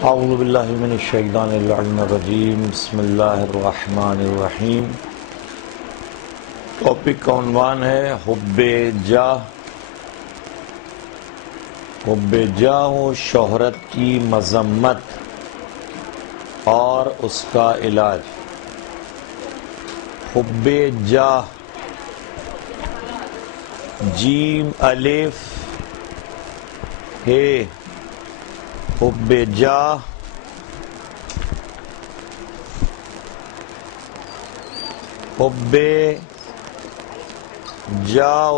اعوذ باللہ من الشیطان اللعین الرجیم بسم اللہ الرحمن الرحیم۔ ٹاپک کا عنوان ہے حب جاہ۔ حب جاہ و شہرت کی مذمت اور اس کا علاج۔ حب جاہ، جیم الف ہے، حب جاہ حب جاہ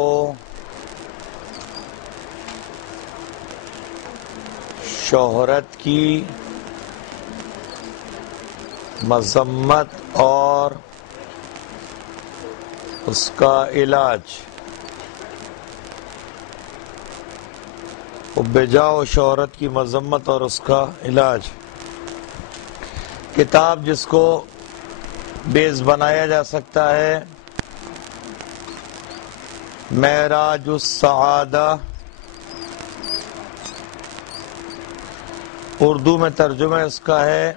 شہرت کی مذمت اور اس کا علاج۔ حب جاہ و شہرت کی مذمت اور اس کا علاج۔ کتاب جس کو بیس بنایا جا سکتا ہے معراج السعادہ، اردو میں ترجمہ اس کا ہے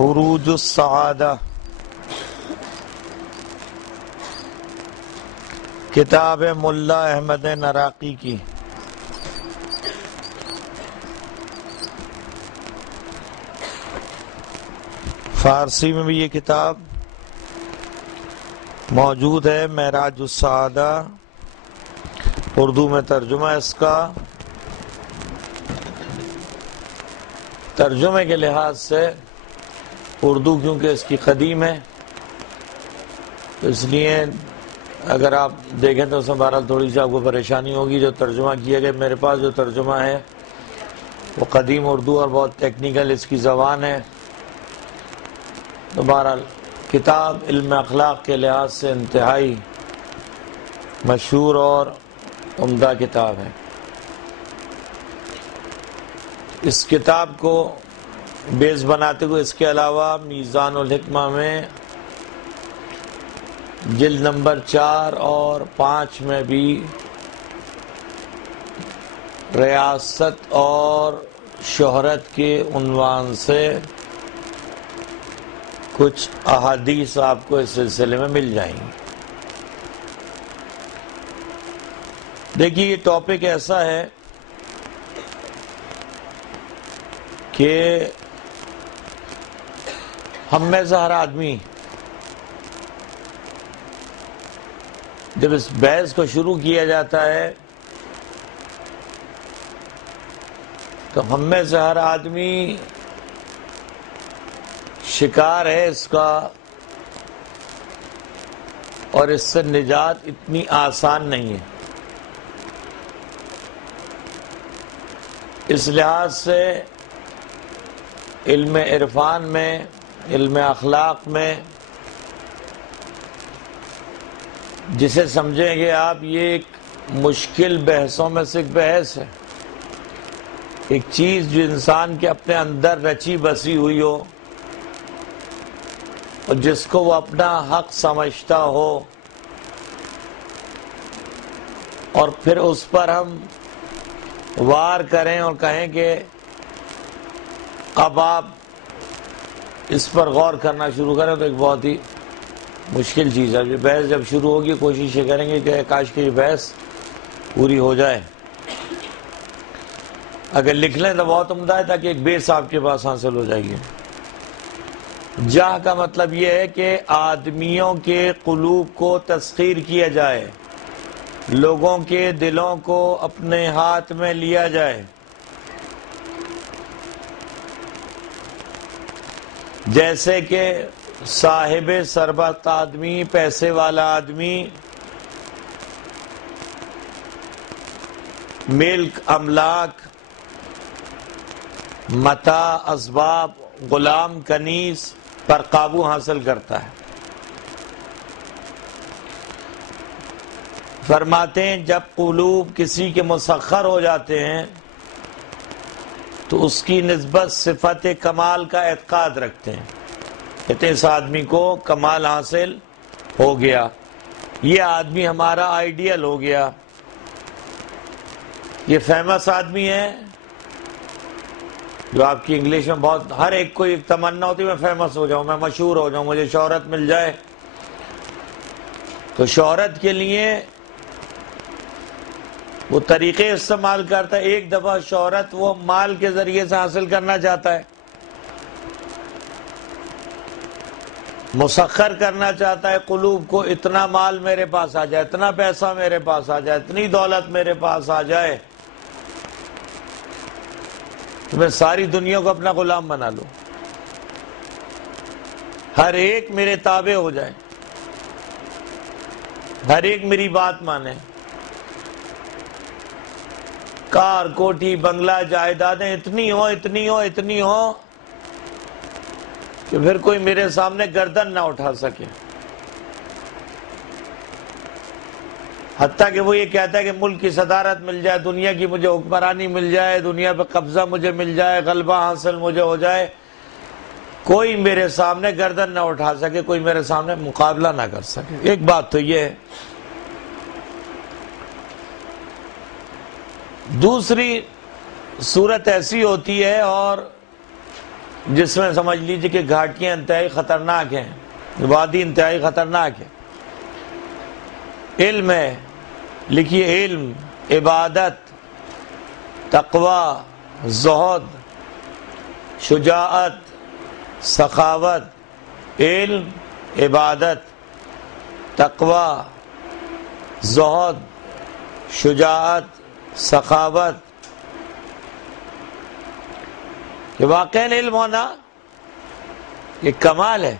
عروج السعادہ۔ کتاب ہے ملا احمد نراقی کی۔ فارسی میں بھی یہ کتاب موجود ہے، معراج السعادہ، اردو میں ترجمہ اس کا۔ ترجمے کے لحاظ سے اردو کیونکہ اس کی قدیم ہے، تو اس لیے اگر آپ دیکھیں تو اس میں بہرحال تھوڑی سی آپ کو پریشانی ہوگی۔ جو ترجمہ کیا گیا، میرے پاس جو ترجمہ ہے وہ قدیم اردو اور بہت ٹیکنیکل اس کی زبان ہے، تو بہرحال کتاب علم اخلاق کے لحاظ سے انتہائی مشہور اور عمدہ کتاب ہے۔ اس کتاب کو بیس بناتے ہوئے اس کے علاوہ میزان الحکمہ میں جلد نمبر 4 اور 5 میں بھی ریاست اور شہرت کے عنوان سے کچھ احادیث آپ کو اس سلسلے میں مل جائیں گی۔ دیکھیے، یہ ٹاپک ایسا ہے کہ ہم میں سے ہر آدمی جب اس بحث کو شروع کیا جاتا ہے تو ہم میں سے ہر آدمی شکار ہے اس کا، اور اس سے نجات اتنی آسان نہیں ہے۔ اس لحاظ سے علم عرفان میں، علم اخلاق میں جسے سمجھیں گے آپ، یہ ایک مشکل بحثوں میں سے ایک بحث ہے۔ ایک چیز جو انسان کے اپنے اندر رچی بسی ہوئی ہو اور جس کو وہ اپنا حق سمجھتا ہو، اور پھر اس پر ہم وار کریں اور کہیں کہ اب آپ اس پر غور کرنا شروع کریں، تو ایک بہت ہی مشکل چیز ہے۔ یہ بحث جب شروع ہوگی کوشش یہ کریں گے کہ کاش کہ یہ بحث پوری ہو جائے۔ اگر لکھ لیں تو بہت عمدہ ہے، تاکہ ایک بیس آپ کے پاس حاصل ہو جائے گی۔ جاہ کا مطلب یہ ہے کہ آدمیوں کے قلوب کو تسخیر کیا جائے، لوگوں کے دلوں کو اپنے ہاتھ میں لیا جائے۔ جیسے کہ صاحب ثروت آدمی، پیسے والا آدمی، ملک، املاک، متاع، اسباب، غلام، کنیز پر قابو حاصل کرتا ہے۔ فرماتے ہیں جب قلوب کسی کے مسخر ہو جاتے ہیں تو اس کی نسبت صفت کمال کا اعتقاد رکھتے ہیں، کہتے ہیں اس آدمی کو کمال حاصل ہو گیا، یہ آدمی ہمارا آئیڈیل ہو گیا، یہ فیمس آدمی ہے، جو آپ کی انگلش میں بہت، ہر ایک کو ایک تمنا ہوتی ہے میں فیمس ہو جاؤں، میں مشہور ہو جاؤں، مجھے شہرت مل جائے. تو شہرت کے لیے وہ طریقے استعمال کرتا ہے. ایک دفعہ شہرت وہ مال کے ذریعے سے حاصل کرنا چاہتا ہے، مسخر کرنا چاہتا ہے قلوب کو، اتنا مال میرے پاس آ جائے، اتنا پیسہ میرے پاس آ جائے، اتنی دولت میرے پاس آ جائے کہ میں ساری دنیا کو اپنا غلام بنا لوں، ہر ایک میرے تابع ہو جائے، ہر ایک میری بات مانے. کار، کوٹھی، بنگلہ، جائیدادیں اتنی ہو کہ پھر کوئی میرے سامنے گردن نہ اٹھا سکے. حتیٰ کہ وہ یہ کہتا ہے کہ ملک کی صدارت مل جائے، دنیا کی مجھے حکمرانی مل جائے، دنیا پہ قبضہ مجھے مل جائے، غلبہ حاصل مجھے ہو جائے، کوئی میرے سامنے گردن نہ اٹھا سکے، کوئی میرے سامنے مقابلہ نہ کر سکے. ایک بات تو یہ ہے. دوسری صورت ایسی ہوتی ہے اور جس میں سمجھ لیجئے کہ گھاٹیاں انتہائی خطرناک ہیں، وادی انتہائی خطرناک ہے. علم ہے، لکھیے علم، عبادت، تقوی، زہد، شجاعت، سخاوت. علم، عبادت، تقوی، زہد، شجاعت، سخاوت. کہ واقعاً علم ہونا یہ کمال ہے،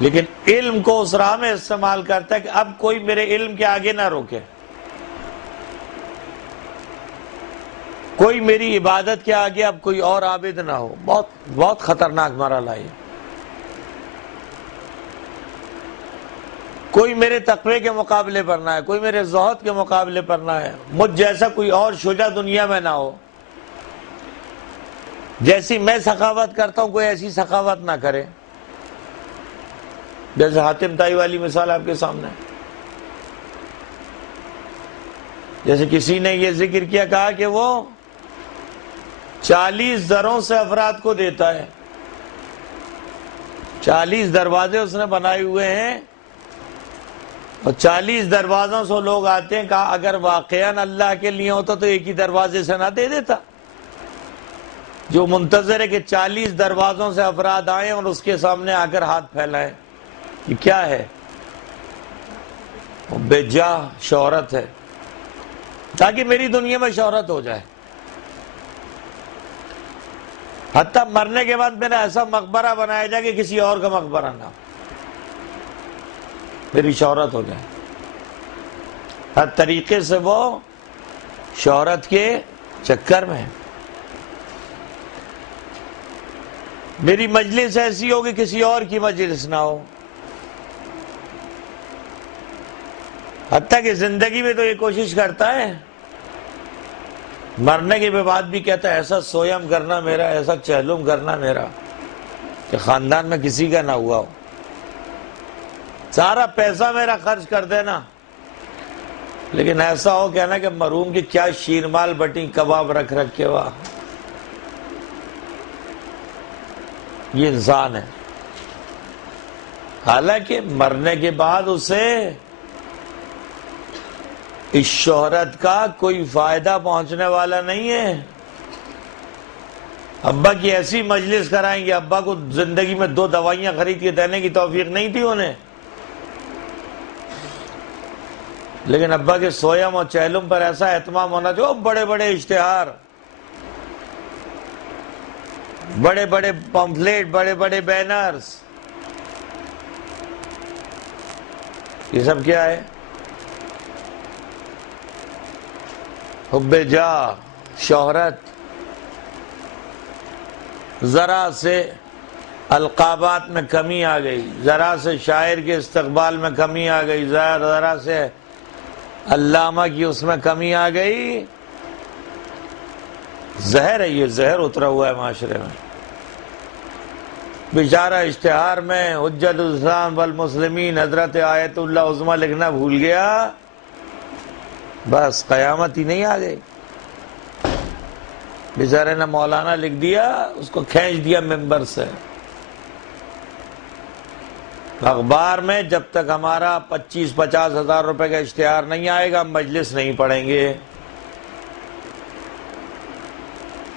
لیکن علم کو اس راہ میں استعمال کرتا ہے کہ اب کوئی میرے علم کے آگے نہ روکے، کوئی میری عبادت کے آگے اب کوئی اور عابد نہ ہو. بہت بہت خطرناک مرحلہ ہے. کوئی میرے تقوی کے مقابلے پر نہ ہے، کوئی میرے زہد کے مقابلے پر نہ ہے، مجھ جیسا کوئی اور شجاع دنیا میں نہ ہو. جیسی میں سخاوت کرتا ہوں کوئی ایسی سخاوت نہ کرے. جیسے حاتم طائی والی مثال آپ کے سامنے، جیسے کسی نے یہ ذکر کیا، کہا کہ وہ 40 دروں سے افراد کو دیتا ہے. 40 دروازے اس نے بنائے ہوئے ہیں اور 40 دروازوں سے لوگ آتے ہیں. کہا اگر واقعاً اللہ کے لیے ہوتا تو ایک ہی دروازے سے نہ دے دیتا. جو منتظر ہے کہ 40 دروازوں سے افراد آئیں اور اس کے سامنے آ کر ہاتھ پھیلائیں. یہ کیا ہے؟ بے جاہ شہرت ہے، تاکہ میری دنیا میں شہرت ہو جائے. حتیٰ مرنے کے بعد میرا ایسا مقبرہ بنایا جائے کہ کسی اور کا مقبرہ نہ ہو، میری شہرت ہو جائے. ہر طریقے سے وہ شہرت کے چکر میں. میری مجلس ایسی ہو کہ کسی اور کی مجلس نہ ہو. حتیٰ کہ زندگی میں تو یہ کوشش کرتا ہے، مرنے کے بعد بھی کہتا ہے ایسا سویم کرنا میرا، ایسا چہلم کرنا میرا کہ خاندان میں کسی کا نہ ہوا ہو. سارا پیسہ میرا خرچ کر دینا، لیکن ایسا ہو کہنا کہ مرحوم کی کیا شیرمال بٹی کباب رکھ کے واہ. یہ انسان ہے. حالانکہ مرنے کے بعد اسے اس شہرت کا کوئی فائدہ پہنچنے والا نہیں ہے. ابا کی ایسی مجلس کرائیں گے، ابا کو زندگی میں 2 دوائیاں خرید کے دینے کی توفیق نہیں تھی انہیں، لیکن ابا کے سویم اور چہلم پر ایسا اہتمام ہونا جو بڑے بڑے اشتہار، بڑے بڑے پمفلیٹ، بڑے بڑے بینرز، یہ سب کیا ہے؟ حب جاہ، شہرت. ذرا سے القابات میں کمی آ گئی، ذرا سے شاعر کے استقبال میں کمی آ گئی، ذرا سے علامہ کی اس میں کمی آ گئی. زہر ہے، یہ زہر اترا ہوا ہے معاشرے میں. بیچارہ اشتہار میں حجت الاسلام والمسلمین حضرت آیت اللہ عظمیٰ لکھنا بھول گیا، بس قیامت ہی نہیں آ گئی. بیچارے نے مولانا لکھ دیا، اس کو کھینچ دیا ممبر سے اخبار میں، جب تک ہمارا 25-50 ہزار روپے کا اشتہار نہیں آئے گا مجلس نہیں پڑھیں گے۔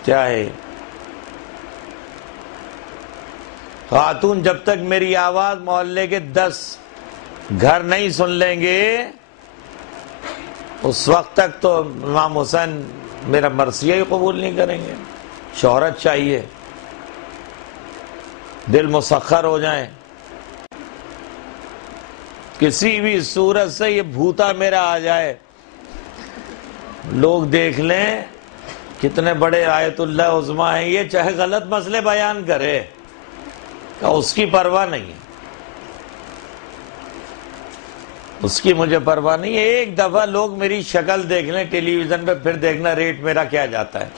کیا ہے؟ خاتون جب تک میری آواز محلے کے 10 گھر نہیں سن لیں گے اس وقت تک تو امام حسین میرا مرثیہ ہی قبول نہیں کریں گے۔ شہرت چاہیے، دل مسخر ہو جائیں، کسی بھی صورت سے یہ بھوتا میرا آ جائے، لوگ دیکھ لیں کتنے بڑے آیت اللہ عظمیٰ ہیں یہ، چاہے غلط مسئلے بیان کرے کہ اس کی پرواہ نہیں ہے، اس کی مجھے پرواہ نہیں ہے۔ ایک دفعہ لوگ میری شکل دیکھ لیں ٹیلی ویژن پہ، پھر دیکھنا ریٹ میرا کیا جاتا ہے۔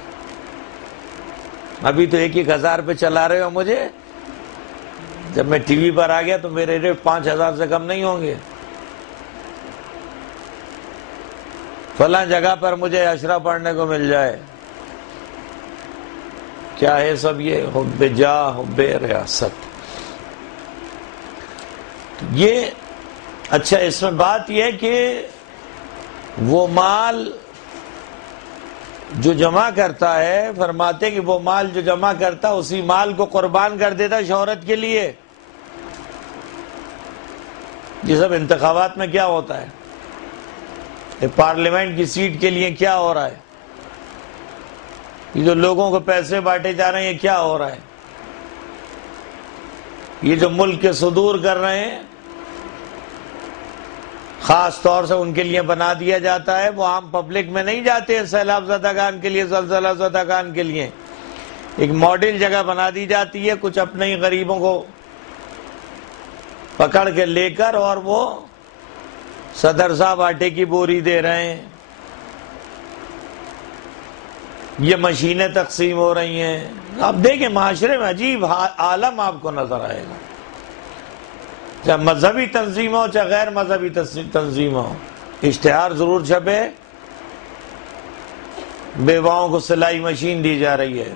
ابھی تو 1,000 پہ چلا رہے ہو مجھے، جب میں ٹی وی پر آ گیا تو میرے ریٹ 5,000 سے کم نہیں ہوں گے۔ فلاں جگہ پر مجھے اشرا پڑھنے کو مل جائے، کیا ہے سب یہ حب جاہ حب ریاست۔ یہ اچھا، اس میں بات یہ ہے کہ وہ مال جو جمع کرتا ہے، فرماتے کہ وہ مال جو جمع کرتا اسی مال کو قربان کر دیتا شہرت کے لیے۔ یہ سب انتخابات میں کیا ہوتا ہے، یہ پارلیمنٹ کی سیٹ کے لیے کیا ہو رہا ہے، یہ جو لوگوں کو پیسے بانٹے جا رہے ہیں یہ کیا ہو رہا ہے، یہ جو ملک کے صدور کر رہے ہیں خاص طور سے ان کے لیے بنا دیا جاتا ہے، وہ عام پبلک میں نہیں جاتے ہیں، سیلاب زدگان کے لیے، زلزلہ زدگان کے لیے ایک ماڈل جگہ بنا دی جاتی ہے، کچھ اپنے ہی غریبوں کو پکڑ کے لے کر، اور وہ صدر صاحب آٹے کی بوری دے رہے ہیں، یہ مشینیں تقسیم ہو رہی ہیں۔ آپ دیکھیں معاشرے میں عجیب عالم آپ کو نظر آئے گا، چاہے مذہبی تنظیم ہو چاہے غیر مذہبی تنظیم ہو، اشتہار ضرور چھپے، بیواؤں کو سلائی مشین دی جا رہی ہے،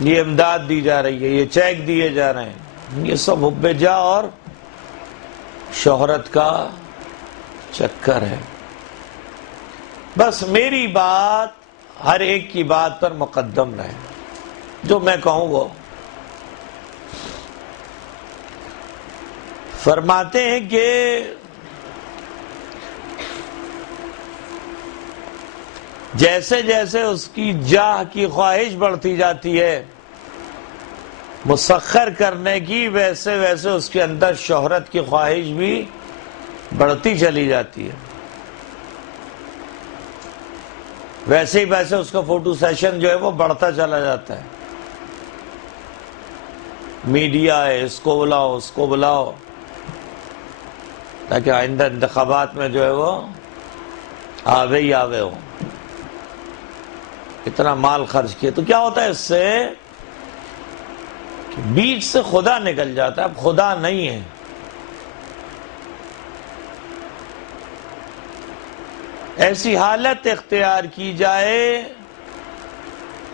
یہ امداد دی جا رہی ہے، یہ چیک دیے جا رہے ہیں، یہ سب حب جاہ اور شہرت کا چکر ہے۔ بس میری بات ہر ایک کی بات پر مقدم رہے، جو میں کہوں وہ۔ فرماتے ہیں کہ جیسے جیسے اس کی جاہ کی خواہش بڑھتی جاتی ہے مسخر کرنے کی، ویسے ویسے اس کے اندر شہرت کی خواہش بھی بڑھتی چلی جاتی ہے، ویسے ہی ویسے اس کا فوٹو سیشن جو ہے وہ بڑھتا چلا جاتا ہے، میڈیا ہے، اس کو بلاؤ اس کو بلاؤ، تاکہ آئندہ انتخابات میں جو ہے وہ آوے ہی آوے ہو۔ اتنا مال خرچ کیا تو کیا ہوتا ہے اس سے کہ بیچ سے خدا نکل جاتا ہے، اب خدا نہیں ہے۔ ایسی حالت اختیار کی جائے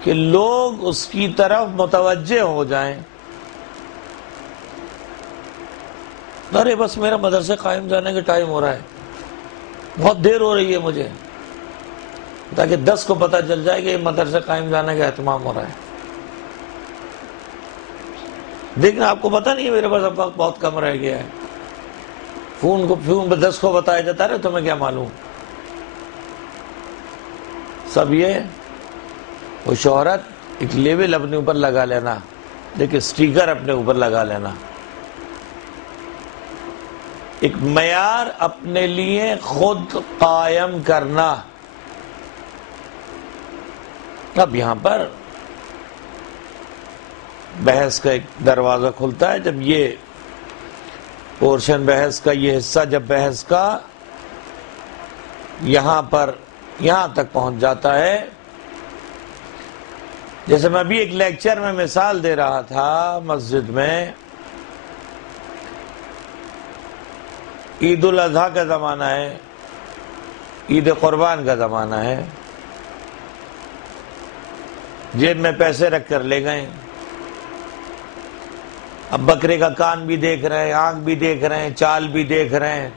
کہ لوگ اس کی طرف متوجہ ہو جائیں، ارے بس میرا مدرسے قائم جانے کا ٹائم ہو رہا ہے، بہت دیر ہو رہی ہے مجھے، تاکہ 10 کو پتہ چل جائے کہ یہ مدرسے قائم جانے کا اہتمام ہو رہا ہے۔ دیکھنا آپ کو پتہ نہیں ہے، میرے پاس اب وقت بہت کم رہ گیا ہے، فون پہ 10 کو بتایا جاتا ہے، تمہیں کیا معلوم۔ سب یہ وہ شہرت ایک لیبل اپنے اوپر لگا لینا، دیکھیں سٹیکر اپنے اوپر لگا لینا، ایک معیار اپنے لیے خود قائم کرنا۔ اب یہاں پر بحث کا ایک دروازہ کھلتا ہے، جب یہ پورشن بحث کا یہ حصہ جب بحث کا یہاں تک پہنچ جاتا ہے، جیسے میں ابھی ایک لیکچر میں مثال دے رہا تھا، مسجد میں عید الاضحیٰ کا زمانہ ہے، عید قربان کا زمانہ ہے، جیب میں پیسے رکھ کر لے گئے. اب بکرے کا کان بھی دیکھ رہے ہیں، آنکھ بھی دیکھ رہے ہیں، چال بھی دیکھ رہے ہیں،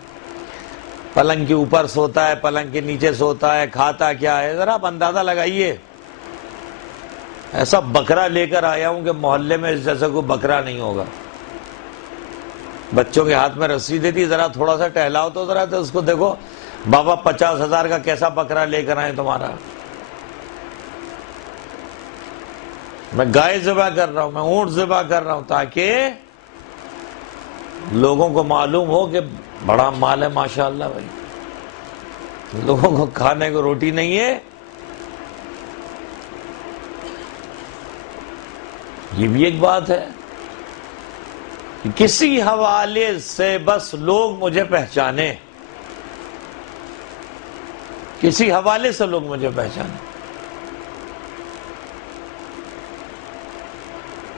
پلنگ کے اوپر سوتا ہے، پلنگ کے نیچے سوتا ہے، کھاتا کیا ہے. ذرا آپ اندازہ لگائیے. ایسا بکرا لے کر آیا ہوں کہ محلے میں اس جیسا کوئی بکرا نہیں ہوگا. بچوں کے ہاتھ میں رسی دیتی، ذرا تھوڑا سا ٹہلاؤ تو ذرا تو اس کو دیکھو، بابا 50,000 کا کیسا بکرا لے کر آئے تمہارا. میں گائے ذبح کر رہا ہوں، میں اونٹ ذبح کر رہا ہوں تاکہ لوگوں کو معلوم ہو کہ بڑا مال ہے ماشاءاللہ. بھائی لوگوں کو کھانے کو روٹی نہیں ہے. یہ بھی ایک بات ہے کہ کسی حوالے سے بس لوگ مجھے پہچانے، کسی حوالے سے لوگ مجھے پہچانے.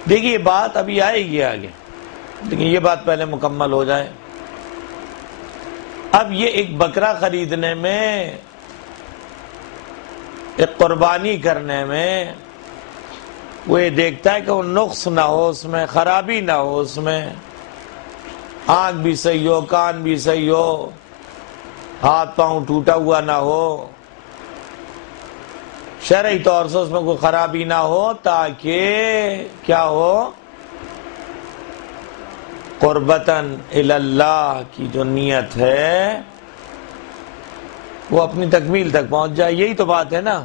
دیکھیے یہ بات ابھی آئے گی آگے، لیکن یہ بات پہلے مکمل ہو جائے. اب یہ ایک بکرا خریدنے میں، ایک قربانی کرنے میں، وہ یہ دیکھتا ہے کہ وہ نقص نہ ہو، اس میں خرابی نہ ہو، اس میں آنکھ بھی صحیح ہو، کان بھی صحیح ہو، ہاتھ پاؤں ٹوٹا ہوا نہ ہو، شرعی طور سے اس میں کوئی خرابی نہ ہو، تاکہ کیا ہو، قربتاً اللہ کی جو نیت ہے وہ اپنی تکمیل تک پہنچ جائے. یہی تو بات ہے نا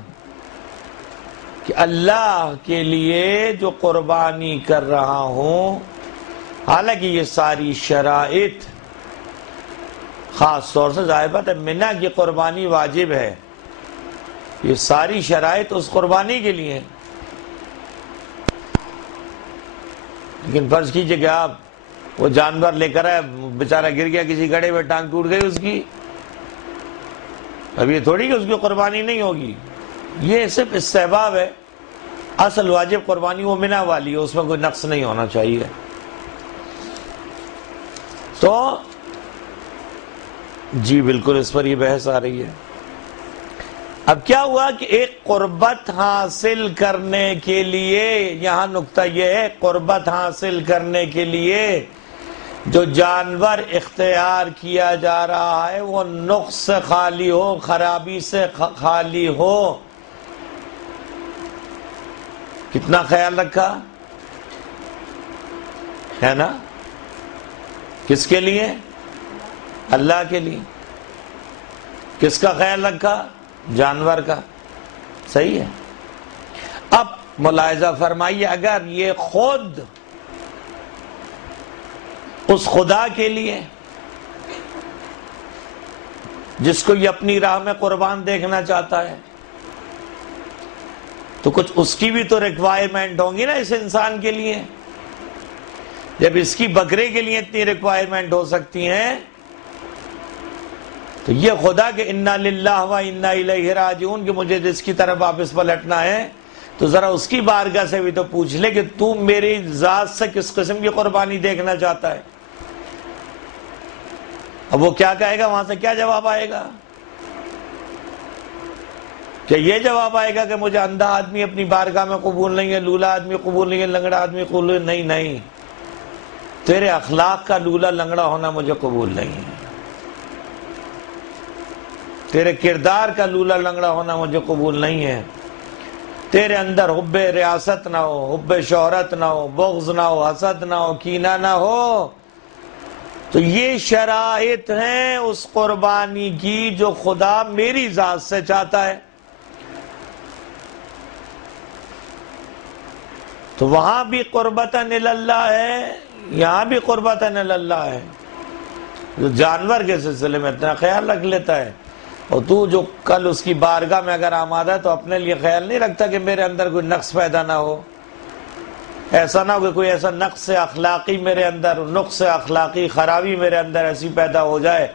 کہ اللہ کے لیے جو قربانی کر رہا ہوں، حالانکہ یہ ساری شرائط، خاص طور سے ظاہر بات ہے منہ کی قربانی واجب ہے، یہ ساری شرائط اس قربانی کے لیے. لیکن فرض کیجئے کہ آپ وہ جانور لے کر آئے، بیچارہ گر گیا کسی گڑھے میں، ٹانگ ٹوٹ گئی اس کی، اب یہ تھوڑی کہ اس کی قربانی نہیں ہوگی. یہ صرف استحباب ہے. اصل واجب قربانی وہ منہ والی ہے، اس میں کوئی نقص نہیں ہونا چاہیے. تو جی بالکل اس پر یہ بحث آ رہی ہے. اب کیا ہوا کہ ایک قربت حاصل کرنے کے لیے، یہاں نقطہ یہ ہے، قربت حاصل کرنے کے لیے جو جانور اختیار کیا جا رہا ہے وہ نقص سے خالی ہو، خرابی سے خالی ہو. کتنا خیال رکھا ہے نا؟ کس کے لیے؟ اللہ کے لیے. کس کا خیال رکھا؟ جانور کا. صحیح ہے. اب ملاحظہ فرمائیے، اگر یہ خود اس خدا کے لیے جس کو یہ اپنی راہ میں قربان دیکھنا چاہتا ہے، تو کچھ اس کی بھی تو ریکوائرمنٹ ہوں گی نا اس انسان کے لیے. جب اس کی بکرے کے لیے اتنی ریکوائرمنٹ ہو سکتی ہیں، تو یہ خدا کہ انا للہ و انا الیہ راجعون، کہ مجھے جس کی طرف واپس پلٹنا ہے، تو ذرا اس کی بارگاہ سے بھی تو پوچھ لے کہ تو میری ذات سے کس قسم کی قربانی دیکھنا چاہتا ہے. اب وہ کیا کہے گا؟ وہاں سے کیا جواب آئے گا؟ کہ یہ جواب آئے گا کہ مجھے اندھا آدمی اپنی بارگاہ میں قبول نہیں ہے، لولا آدمی قبول نہیں ہے، لنگڑا آدمی قبول نہیں. نہیں، تیرے اخلاق کا لولا لنگڑا ہونا مجھے قبول نہیں ہے، تیرے کردار کا لولا لنگڑا ہونا مجھے قبول نہیں ہے. تیرے اندر حب ریاست نہ ہو، حب شہرت نہ ہو، بغض نہ ہو، حسد نہ ہو، کینہ نہ ہو. تو یہ شرائط ہیں اس قربانی کی جو خدا میری ذات سے چاہتا ہے. تو وہاں بھی قربتاً اللہ ہے، یہاں بھی قربتاً اللہ ہے. جو جانور کے سلسلے میں اتنا خیال رکھ لیتا ہے، اور تو جو کل اس کی بارگاہ میں اگر آمادہ ہے تو اپنے لیے خیال نہیں رکھتا کہ میرے اندر کوئی نقص پیدا نہ ہو. ایسا نہ ہو کہ کوئی ایسا نقص اخلاقی میرے اندر، نقص اخلاقی خرابی میرے اندر ایسی پیدا ہو جائے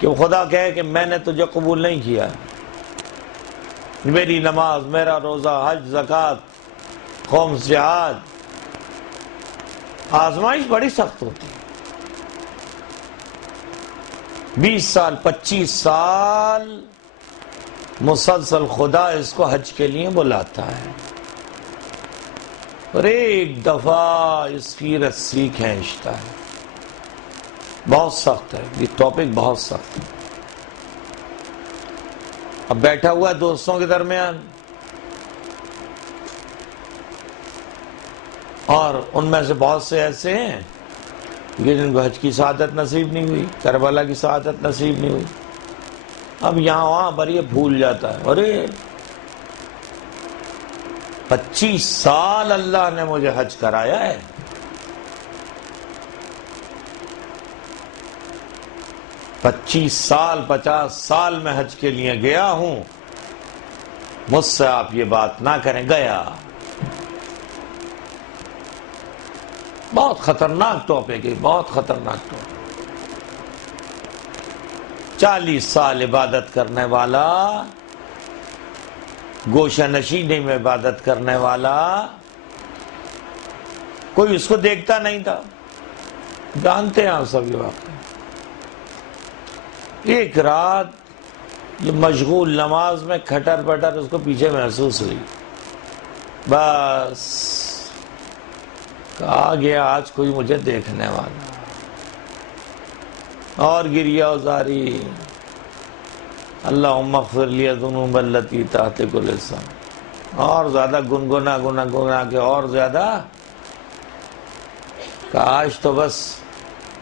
کہ خدا کہے کہ میں نے تجھے قبول نہیں کیا. میری نماز، میرا روزہ، حج، زکوٰۃ، خمس، جہاد. آزمائش بڑی سخت ہوتی ہے. 20 سال 25 سال مسلسل خدا اس کو حج کے لیے بلاتا ہے. اور ایک دفعہ اس کی رسی کھینچتا ہے. بہت سخت ہے یہ ٹاپک، بہت سخت ہے. اب بیٹھا ہوا ہے دوستوں کے درمیان، اور ان میں سے بہت سے ایسے ہیں کہ جن کو حج کی سعادت نصیب نہیں ہوئی، کربلا کی سعادت نصیب نہیں ہوئی. اب یہاں وہاں پر یہ بھول جاتا ہے، ارے 25 سال اللہ نے مجھے حج کرایا ہے، 25 سال 50 سال میں حج کے لیے گیا ہوں، مجھ سے آپ یہ بات نہ کریں. گیا. بہت خطرناک ٹاپک ہے، بہت خطرناک ٹاپک. 40 سال عبادت کرنے والا، گوشہ نشینی میں عبادت کرنے والا، کوئی اس کو دیکھتا نہیں تھا. جانتے ہیں آپ سب یہ بات. ایک رات یہ مشغول نماز میں کھٹر پٹر اس کو پیچھے محسوس ہوئی. بس کہا گیا آج کوئی مجھے دیکھنے والا. اور گریہ ازاری، اللہم اغفر لی الذنوب التی تحت کل لسان. اور زیادہ گنگنا کے اور زیادہ کاش تو بس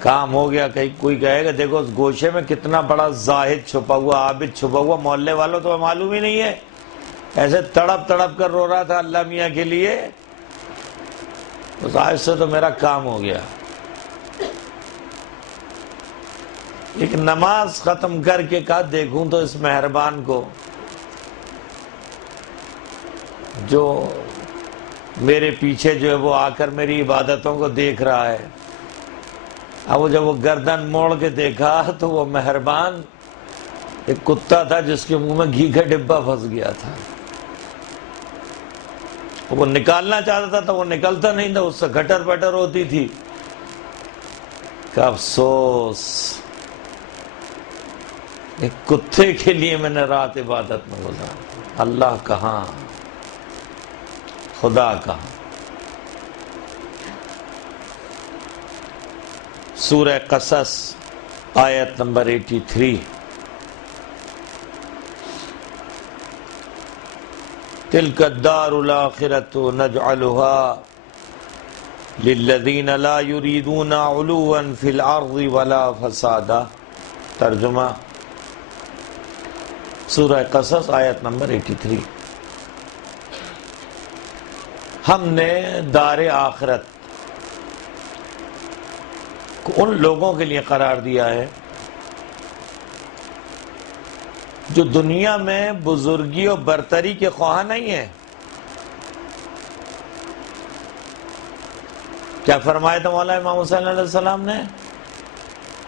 کام ہو گیا. کہیں کوئی کہے گا دیکھو اس گوشے میں کتنا بڑا زاہد چھپا ہوا، عابد چھپا ہوا، محلے والوں تو معلوم ہی نہیں ہے. ایسے تڑپ کر رو رہا تھا اللہ میاں کے لیے. بس آج سے تو میرا کام ہو گیا. ایک نماز ختم کر کے کہا دیکھوں تو اس مہربان کو جو میرے پیچھے جو ہے وہ آ کر میری عبادتوں کو دیکھ رہا ہے. اب جب وہ گردن موڑ کے دیکھا تو وہ مہربان ایک کتا تھا جس کے منہ میں گھی کا ڈبہ پھنس گیا تھا. وہ نکالنا چاہتا تھا وہ نکلتا نہیں تھا، اس سے گھٹر پٹر ہوتی تھی. کہ افسوس ایک کتے کے لیے میں نے رات عبادت میں گزاری. اللہ کہاں، خدا کہاں. سورہ قصص آیت نمبر 83. تلک الدار الآخرۃ نجعلها للذین لا یریدون علوا فی الارض ولا فسادا. ترجمہ سورہ قصص آیت نمبر 83. ہم نے دار آخرت کو ان لوگوں کے لیے قرار دیا ہے جو دنیا میں بزرگی و برتری کے خواہاں نہیں ہیں. کیا فرمایا تھا مولا امام حسین علیہ السلام نے؟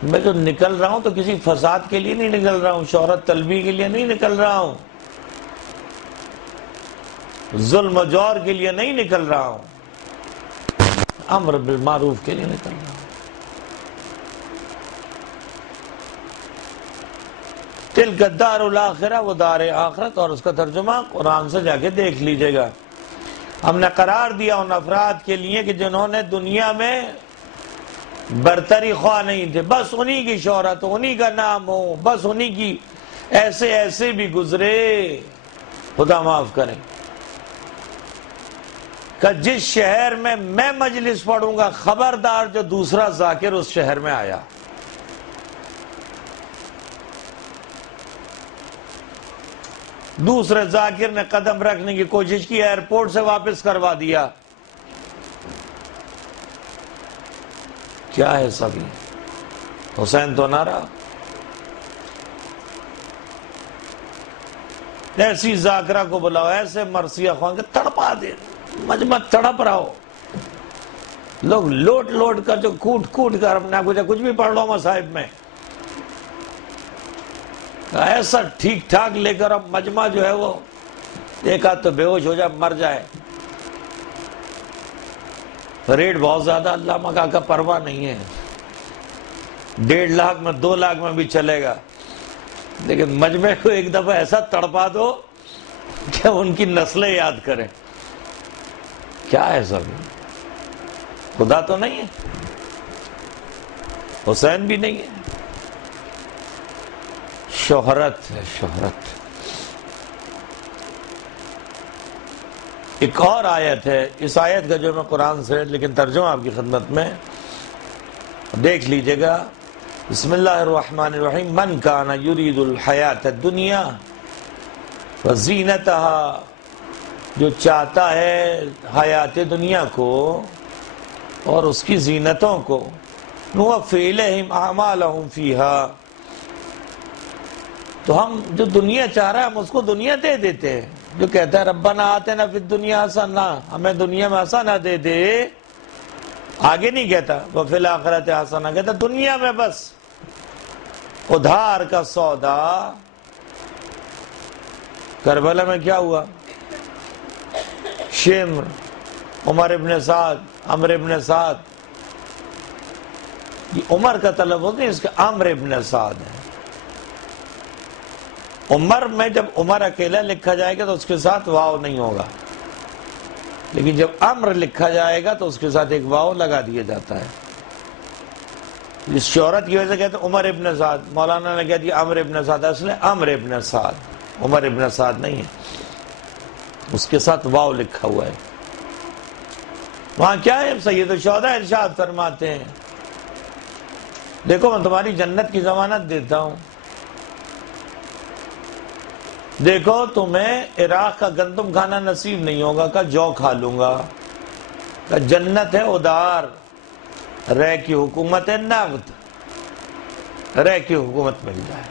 میں جو نکل رہا ہوں تو کسی فساد کے لیے نہیں نکل رہا ہوں، شہرت طلبی کے لیے نہیں نکل رہا ہوں، ظلم و جور کے لیے نہیں نکل رہا ہوں، امر بالمعروف کے لیے نکل رہا ہوں. تلک الدار الاخرہ، وہ دار آخرت. اور اس کا ترجمہ قرآن سے جا کے دیکھ لیجئے گا. ہم نے قرار دیا ان افراد کے لیے کہ جنہوں نے دنیا میں برتری خواہ نہیں تھے، بس انہی کی شہرت ہو، انہی کا نام ہو، بس انہی کی ایسے بھی گزرے. خدا معاف کریں کہ جس شہر میں میں مجلس پڑھوں گا خبردار جو دوسرا ذاکر اس شہر میں آیا، دوسرے ذاکر نے قدم رکھنے کی کوشش کی، ایئرپورٹ سے واپس کروا دیا. کیا ہے سب یہ؟ حسین تو نہ رہا. ایسی ذاکرہ کو بلاؤ، ایسے مرثیہ خواہاں کے تڑپا دے، مجمع تڑپ رہا ہو. لوگ لوٹ کر جو کوٹ کر اپنے آپ کو کچھ بھی پڑھ لو مصاحب میں، ایسا ٹھیک ٹھاک لے کر اب مجمع جو ہے وہ ایک آدھ تو بے ہوش ہو جائے، مر جائے. ریٹ بہت زیادہ علامہ کا پرواہ نہیں ہے، 1.5 لاکھ میں 2 لاکھ میں بھی چلے گا، لیکن مجمع کو ایک دفعہ ایسا تڑپا دو کہ ان کی نسلیں یاد کریں کیا ہے سب؟ خدا تو نہیں ہے، حسین بھی نہیں ہے، شہرت ہے، شہرت۔ ایک اور آیت ہے، اس آیت کا جو میں قرآن سے لیکن ترجمہ آپ کی خدمت میں دیکھ لیجئے گا۔ بسم اللہ الرحمن الرحیم، من کان یرید الحیات الدنیا وزینتہا، جو چاہتا ہے حیات دنیا کو اور اس کی زینتوں کو، نوفی الیہم اعمالہم فیہا، تو ہم جو دنیا چاہ رہا ہے ہم اس کو دنیا دے دیتے ہیں۔ جو کہتا ہے ربنا آتنا فی الدنیا حسنہ، ہمیں دنیا میں حسنہ دے دے، آگے نہیں کہتا وفی الآخرۃ حسنہ، کہتا دنیا میں بس ادھار کا سودا۔ کربلا میں کیا ہوا؟ شمر، عمر ابن سعد، عمر ابن سعد، یہ عمر کا تلفظ نہیں، اس کا عمر ابن سعد ہے۔ عمر میں جب عمر اکیلا لکھا جائے گا تو اس کے ساتھ واو نہیں ہوگا، لیکن جب عمر لکھا جائے گا تو اس کے ساتھ ایک واو لگا دیا جاتا ہے۔ اس شہرت کی وجہ سے کہتے ہیں عمر ابن سعد، مولانا نے کہہ دیا عمر ابن سعد، اصل عمر ابن سعد، عمر ابن سعد نہیں ہے، اس کے ساتھ واو لکھا ہوا ہے۔ وہاں کیا ہے؟ سید الشہداء ارشاد فرماتے ہیں دیکھو میں تمہاری جنت کی ضمانت دیتا ہوں، دیکھو تمہیں عراق کا گندم کھانا نصیب نہیں ہوگا، کہ جو کھا لوں گا، کہ جنت ہے ادار، رہ کی حکومت ہے نقد، رہ کی حکومت مل جائے،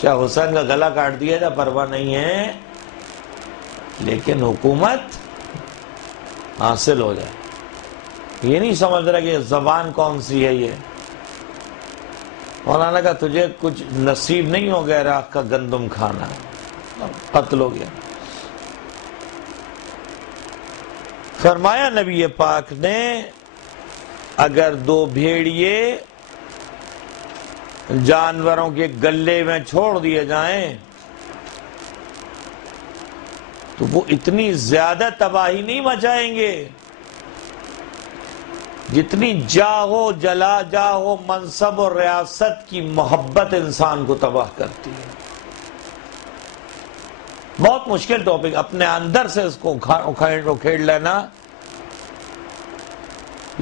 چاہے حسین کا گلا کاٹ دیا جائے پرواہ نہیں ہے، لیکن حکومت حاصل ہو جائے۔ یہ نہیں سمجھ رہا کہ زبان کون سی ہے یہ۔ مولانا کہا تجھے کچھ نصیب نہیں ہو گیا عراق کا گندم کھانا، قتل ہو گیا۔ فرمایا نبی پاک نے اگر دو بھیڑیے جانوروں کے گلے میں چھوڑ دیے جائیں تو وہ اتنی زیادہ تباہی نہیں مچائیں گے جتنی جاہو جلا جاہو منصب اور ریاست کی محبت انسان کو تباہ کرتی ہے۔ بہت مشکل ٹاپک، اپنے اندر سے اس کو اکھیڑ لینا۔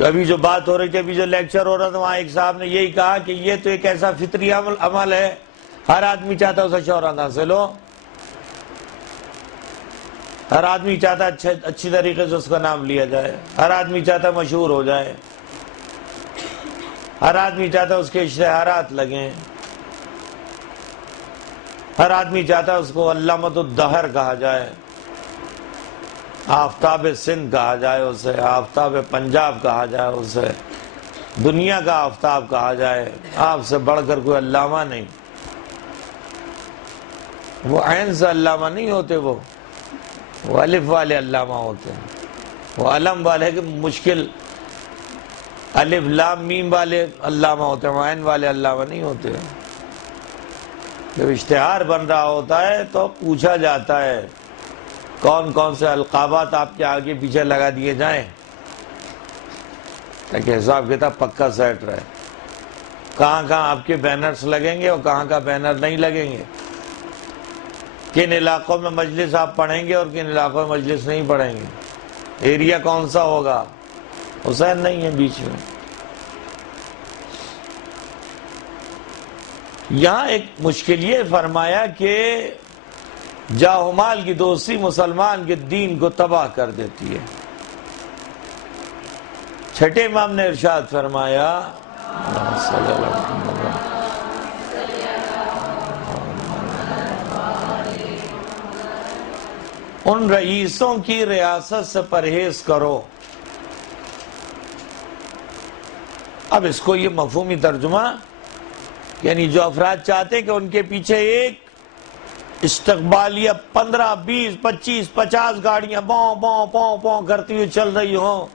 ابھی جو بات ہو رہی تھی، ابھی جو لیکچر ہو رہا تھا، وہاں ایک صاحب نے یہی کہا کہ یہ تو ایک ایسا فطری عمل ہے، ہر آدمی چاہتا ہے اسے شہرت حاصل ہو، ہر آدمی چاہتا ہے اچھی طریقے سے اس کا نام لیا جائے، ہر آدمی چاہتا ہے مشہور ہو جائے، ہر آدمی چاہتا ہے اس کے اشتہارات لگیں، ہر آدمی چاہتا ہے اس کو علامۃ الدہر کہا جائے، آفتاب سندھ کہا جائے اسے، آفتاب پنجاب کہا جائے اسے، دنیا کا آفتاب کہا جائے۔ آپ سے بڑھ کر کوئی علامہ نہیں، وہ عین سے علامہ نہیں ہوتے، وہ الف والے علامہ ہوتے ہیں، وہ علم والے کہ مشکل الف لام میم والے علامہ ہوتے ہیں، وہ عین والے علامہ نہیں ہوتے۔ جب اشتہار بن رہا ہوتا ہے تو پوچھا جاتا ہے کون کون سے القابات آپ کے آگے پیچھے لگا دیے جائیں تاکہ حساب کتاب پکا سیٹ رہے، کہاں کہاں آپ کے بینرز لگیں گے اور کہاں کا بینر نہیں لگیں گے، کن علاقوں میں مجلس آپ پڑھیں گے اور کن علاقوں میں مجلس نہیں پڑھیں گے، ایریا کون سا ہوگا۔ حسین نہیں ہے بیچ میں۔ یہاں ایک مشکل یہ فرمایا کہ جاہ و مال کی دوستی مسلمان کے دین کو تباہ کر دیتی ہے۔ چھٹے امام نے ارشاد فرمایا ان رئیسوں کی ریاست سے پرہیز کرو۔ اب اس کو یہ مفہومی ترجمہ، یعنی جو افراد چاہتے کہ ان کے پیچھے ایک استقبالیہ 15 20 25 50 گاڑیاں بوں بوں بوں بوں کرتی ہوئی چل رہی ہوں،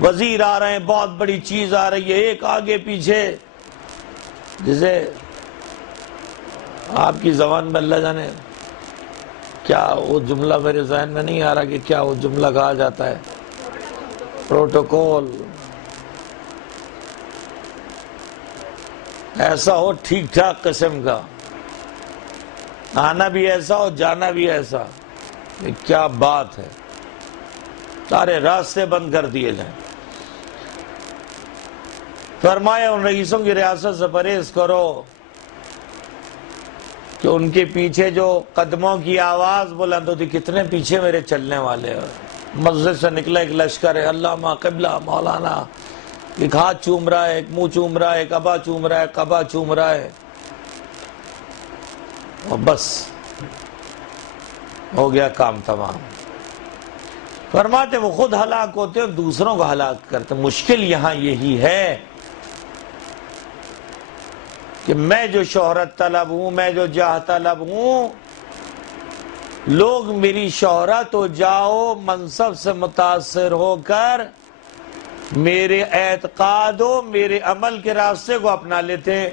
وزیر آ رہے ہیں، بہت بڑی چیز آ رہی ہے، ایک آگے پیچھے، جسے آپ کی زبان میں اللہ جانے کیا وہ جملہ میرے ذہن میں نہیں آ رہا کہ کیا وہ جملہ کہا جاتا ہے، پروٹوکول ایسا ہو ٹھیک ٹھاک قسم کا، آنا بھی ایسا ہو جانا بھی ایسا، یہ کیا بات ہے، سارے راستے بند کر دیے جائیں۔ فرمایا ان رئیسوں کی ریاست سے پرہیز کرو کہ ان کے پیچھے جو قدموں کی آواز بلند ہوتی، کتنے پیچھے میرے چلنے والے ہیں، مسجد سے نکلا ایک لشکر ہے، علامہ قبلہ مولانا، ایک ہاتھ چوم رہا ہے، ایک منہ چوم رہا ہے، ایک ابا چوم رہا ہے، قبا چوم رہا ہے، اور بس ہو گیا کام تمام۔ فرماتے وہ خود ہلاک ہوتے اور دوسروں کو ہلاک کرتے۔ مشکل یہاں یہی ہے کہ میں جو شہرت طلب ہوں، میں جو جاہ طلب ہوں، لوگ میری شہرت و جاؤ منصب سے متاثر ہو کر میرے اعتقاد و میرے عمل کے راستے کو اپنا لیتے ہیں۔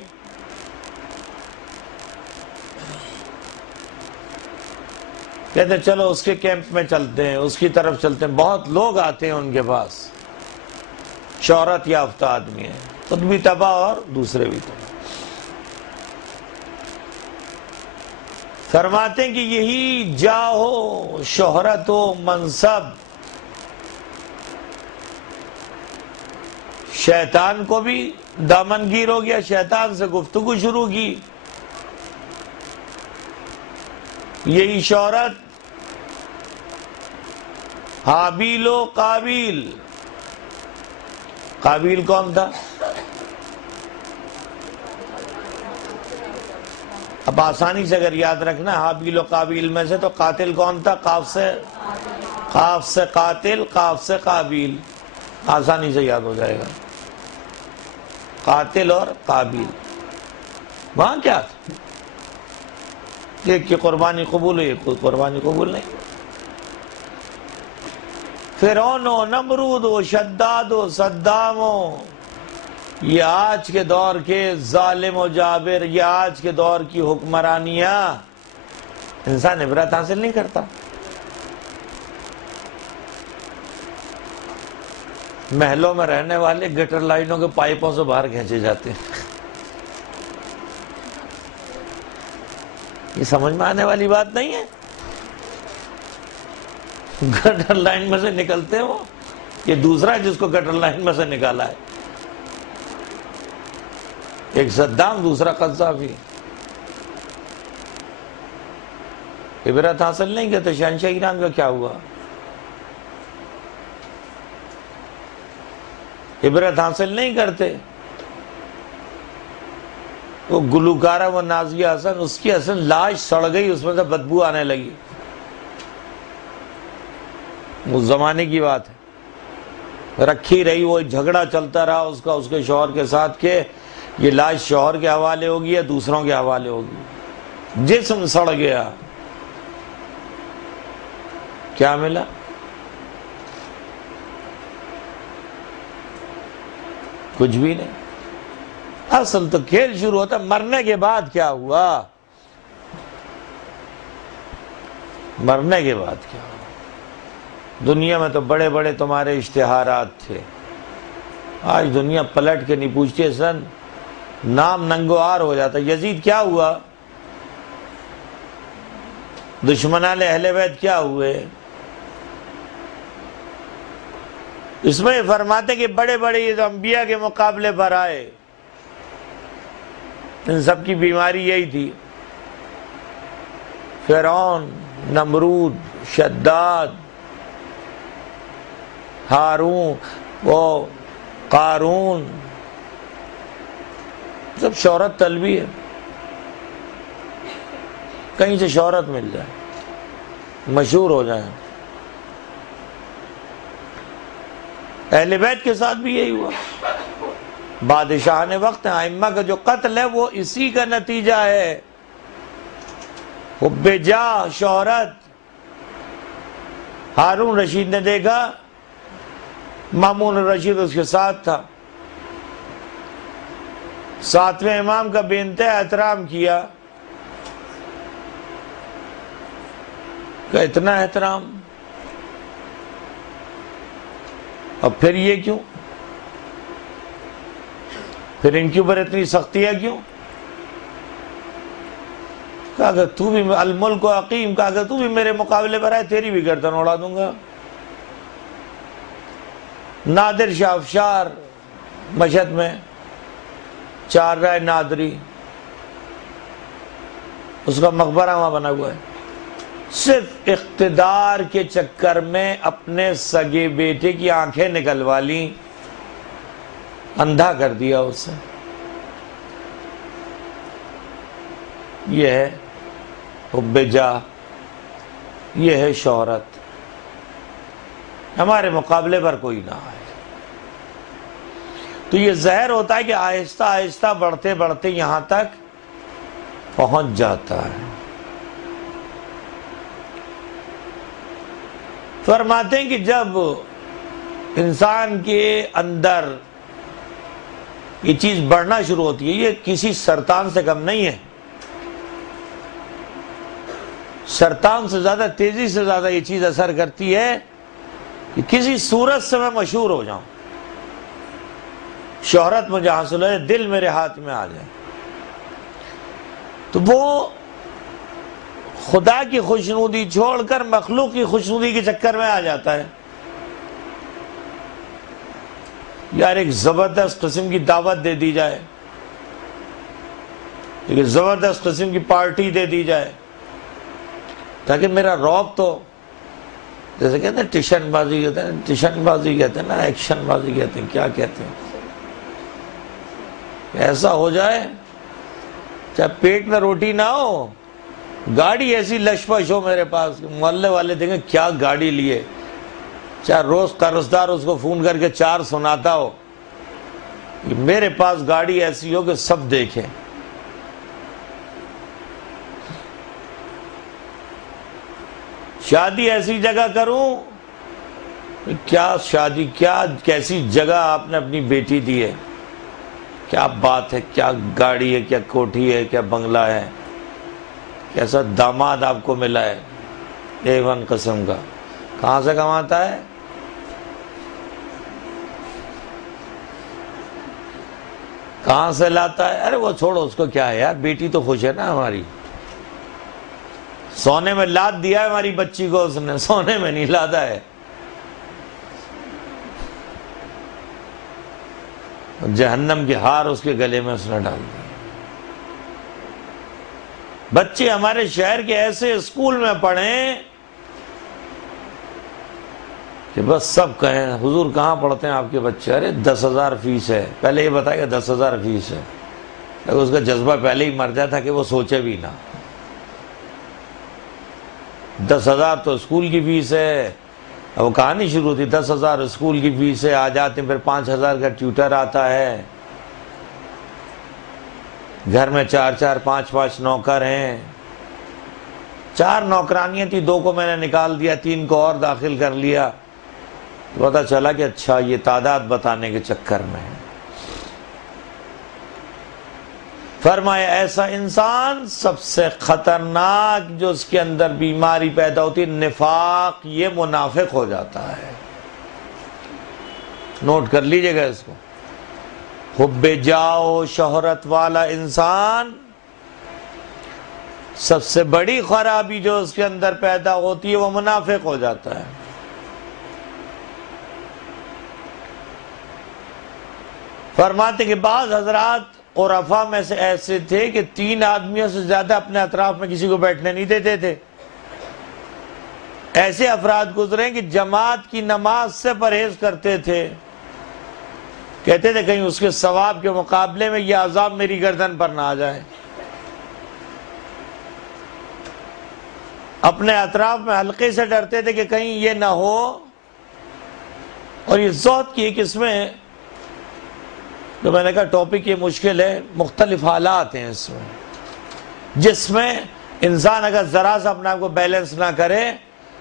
کہتے ہیں چلو اس کے کیمپ میں چلتے ہیں، اس کی طرف چلتے ہیں، بہت لوگ آتے ہیں ان کے پاس، شہرت یافتہ آدمی ہیں، خود بھی تباہ اور دوسرے بھی تباہ۔ فرماتے ہیں کہ یہی جاہو شہرت و منصب شیطان کو بھی دامنگیر ہو گیا، شیطان سے گفتگو شروع کی۔ یہی شہرت حابیل و قابیل، قابیل کون تھا؟ اب آسانی سے اگر یاد رکھنا حابیل و قابیل میں سے تو قاتل کون تھا؟ قاف سے قاتل، قاف سے قابیل، آسانی سے یاد ہو جائے گا، قاتل اور قابیل۔ وہاں کیا تھا؟ ایک کی قربانی قبول ہوئی، کوئی قربانی قبول نہیں۔ فرعون و نمرود و شداد و صدام و یہ آج کے دور کے ظالم و جابر، یہ آج کے دور کی حکمرانیاں، انسان عبرت حاصل نہیں کرتا۔ محلوں میں رہنے والے گٹر لائنوں کے پائپوں سے باہر کھینچے جاتے ہیں۔ یہ سمجھ میں آنے والی بات نہیں ہے، گٹر لائن میں سے نکلتے ہیں وہ، یہ دوسرا ہے جس کو گٹر لائن میں سے نکالا ہے، ایک صدام دوسرا قذافی۔ عبرت حاصل نہیں کرتے۔ شہنشاہ ایران کا کیا ہوا؟ عبرت حاصل نہیں کرتے۔ وہ گلوکارہ وہ نازیہ حسن، اس کی اصل لاش سڑ گئی، اس میں سے بدبو آنے لگی، اس زمانے کی بات ہے، رکھی رہی، وہ جھگڑا چلتا رہا اس کا اس کے شوہر کے ساتھ کہ یہ لاش شوہر کے حوالے ہوگی یا دوسروں کے حوالے ہوگی، جسم سڑ گیا، کیا ملا؟ کچھ بھی نہیں۔ اصل تو کھیل شروع ہوتا مرنے کے بعد کیا ہوا، مرنے کے بعد کیا ہوا۔ دنیا میں تو بڑے بڑے تمہارے اشتہارات تھے، آج دنیا پلٹ کے نہیں پوچھتی، سن نام ننگوار ہو جاتا۔ یزید کیا ہوا؟ دشمنان اہل بیت کیا ہوئے؟ اس میں فرماتے کہ بڑے بڑے یہ جو انبیاء کے مقابلے پر آئے، ان سب کی بیماری یہی تھی، فرعون، نمرود، شداد، ہارون، وہ قارون، سب شہرت طلبی ہے، کہیں سے شہرت مل جائے، مشہور ہو جائیں۔ اہل بیت کے ساتھ بھی یہی ہوا، بادشاہان وقت ہیں، ائمہ کا جو قتل ہے وہ اسی کا نتیجہ ہے، حب جاہ، شہرت۔ ہارون رشید نے دیکھا مامون رشید اس کے ساتھ تھا، 7ویں امام کا بے انتہا احترام کیا، کہ اتنا احترام، اب پھر یہ کیوں؟ پھر ان کے اوپر اتنی سختیاں کیوں؟ کہا کہ تو بھی الملک و عقیم، کہا کہ تو بھی میرے مقابلے پر آئے تیری بھی گردن اڑا دوں گا۔ نادر شاہ افشار مشہد میں چار رائے نادری، اس کا مقبرہ وہاں بنا ہوا ہے، صرف اقتدار کے چکر میں اپنے سگے بیٹے کی آنکھیں نکلوا لیں، اندھا کر دیا اسے۔ یہ ہے حب جاہ، یہ ہے شہرت، ہمارے مقابلے پر کوئی نہ آئے۔ تو یہ زہر ہوتا ہے کہ آہستہ آہستہ بڑھتے بڑھتے یہاں تک پہنچ جاتا ہے۔ فرماتے ہیں کہ جب انسان کے اندر یہ چیز بڑھنا شروع ہوتی ہے، یہ کسی سرطان سے کم نہیں ہے، سرطان سے زیادہ تیزی سے زیادہ یہ چیز اثر کرتی ہے کہ کسی صورت سے میں مشہور ہو جاؤں، شہرت مجھے حاصل ہے، دل میرے ہاتھ میں آ جائے، تو وہ خدا کی خوشنودی چھوڑ کر مخلوق کی خوشنودی کے چکر میں آ جاتا ہے۔ یار ایک زبردست قسم کی دعوت دے دی جائے، ایک زبردست قسم کی پارٹی دے دی جائے، تاکہ میرا رعب تو، جیسے کہتے ہیں ٹیشن بازی کہتے ہیں، ٹیشن بازی کہتے ہیں نا، ایکشن بازی کہتے ہیں، کیا کہتے ہیں، ایسا ہو جائے چاہے پیٹ میں روٹی نہ ہو، گاڑی ایسی لش پش ہو میرے پاس، محلے والے دیکھیں کیا گاڑی لیے، چاہے روز قرضدار اس کو فون کر کے چار سناتا ہو، میرے پاس گاڑی ایسی ہو کہ سب دیکھیں۔ شادی ایسی جگہ کروں، کیا شادی، کیا کیسی جگہ آپ نے اپنی بیٹی دی ہے، کیا بات ہے، کیا گاڑی ہے، کیا کوٹھی ہے، کیا بنگلہ ہے، کیسا داماد آپ کو ملا ہے، A1 قسم کا، کہاں سے کماتا ہے؟ کہاں سے لاتا ہے؟ ارے وہ چھوڑو، اس کو کیا ہے یار، بیٹی تو خوش ہے نا ہماری، سونے میں لاد دیا ہے ہماری بچی کو اس نے، سونے میں نہیں لادا ہے۔ جہنم کی ہار اس کے گلے میں اس نے ڈال دی۔ بچے ہمارے شہر کے ایسے اسکول میں پڑھیں کہ بس سب کہیں حضور کہاں پڑھتے ہیں آپ کے بچے؟ ارے 10,000 فیس ہے، پہلے یہ بتائے گا 10,000 فیس ہے، لیکن اس کا جذبہ پہلے ہی مر جاتا کہ وہ سوچے بھی نہ۔ 10,000 تو اسکول کی فیس ہے، اب وہ کہانی شروع ہوتی، 10,000 اسکول کی فیس ہے، آ جاتے ہیں پھر 5,000 کا ٹیوٹر آتا ہے، گھر میں 4 5 نوکر ہیں، 4 نوکرانیاں تھی، 2 کو میں نے نکال دیا، 3 کو اور داخل کر لیا، تو پتا چلا کہ اچھا یہ تعداد بتانے کے چکر میں ہے۔ فرمایا ایسا انسان سب سے خطرناک جو اس کے اندر بیماری پیدا ہوتی ہے نفاق، یہ منافق ہو جاتا ہے۔ نوٹ کر لیجئے گا اس کو، حب جاؤ شہرت والا انسان سب سے بڑی خرابی جو اس کے اندر پیدا ہوتی ہے وہ منافق ہو جاتا ہے۔ فرماتے کہ بعض حضرات عرفاء میں سے ایسے تھے کہ 3 آدمیوں سے زیادہ اپنے اطراف میں کسی کو بیٹھنے نہیں دیتے تھے۔ ایسے افراد گزرے کہ جماعت کی نماز سے پرہیز کرتے تھے، کہتے تھے کہیں اس کے ثواب کے مقابلے میں یہ عذاب میری گردن پر نہ آ جائے۔ اپنے اطراف میں حلقے سے ڈرتے تھے کہ کہیں یہ نہ ہو، اور یہ زہد کی ایک قسم ہے، تو میں نے کہا ٹاپک یہ مشکل ہے، مختلف حالات ہیں اس میں، جس میں انسان اگر ذرا سا اپنے آپ کو بیلنس نہ کرے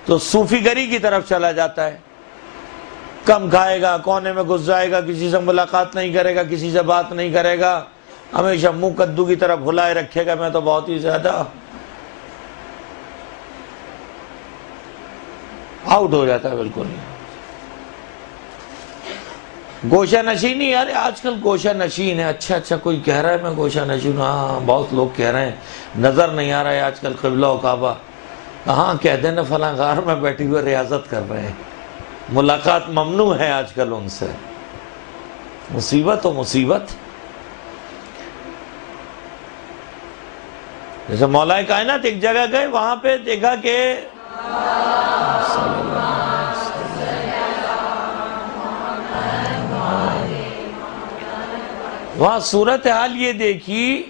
تو صوفی گری کی طرف چلا جاتا ہے، کم کھائے گا، کونے میں گھس جائے گا، کسی سے ملاقات نہیں کرے گا، کسی سے بات نہیں کرے گا، ہمیشہ منہ کدو کی طرف ہلائے رکھے گا، میں تو بہت ہی زیادہ آؤٹ ہو جاتا ہے بالکل. گوشہ نشینی، یار آج کل گوشہ نشین ہے. اچھا کوئی کہہ رہا ہے میں گوشہ نشین ہوں. ہاں بہت لوگ کہہ رہے ہیں. نظر نہیں آ رہا ہے آج کل قبلہ و کعبہ. ہاں کہہ دینا فلاں غار میں بیٹھی ہوئے ریاضت کر رہے ہیں. ملاقات ممنوع ہے آج کل ان سے. مصیبت و مصیبت. جیسے مولا کائنات ایک جگہ گئے، وہاں پہ دیکھا کہ وہاں صورتحال یہ دیکھی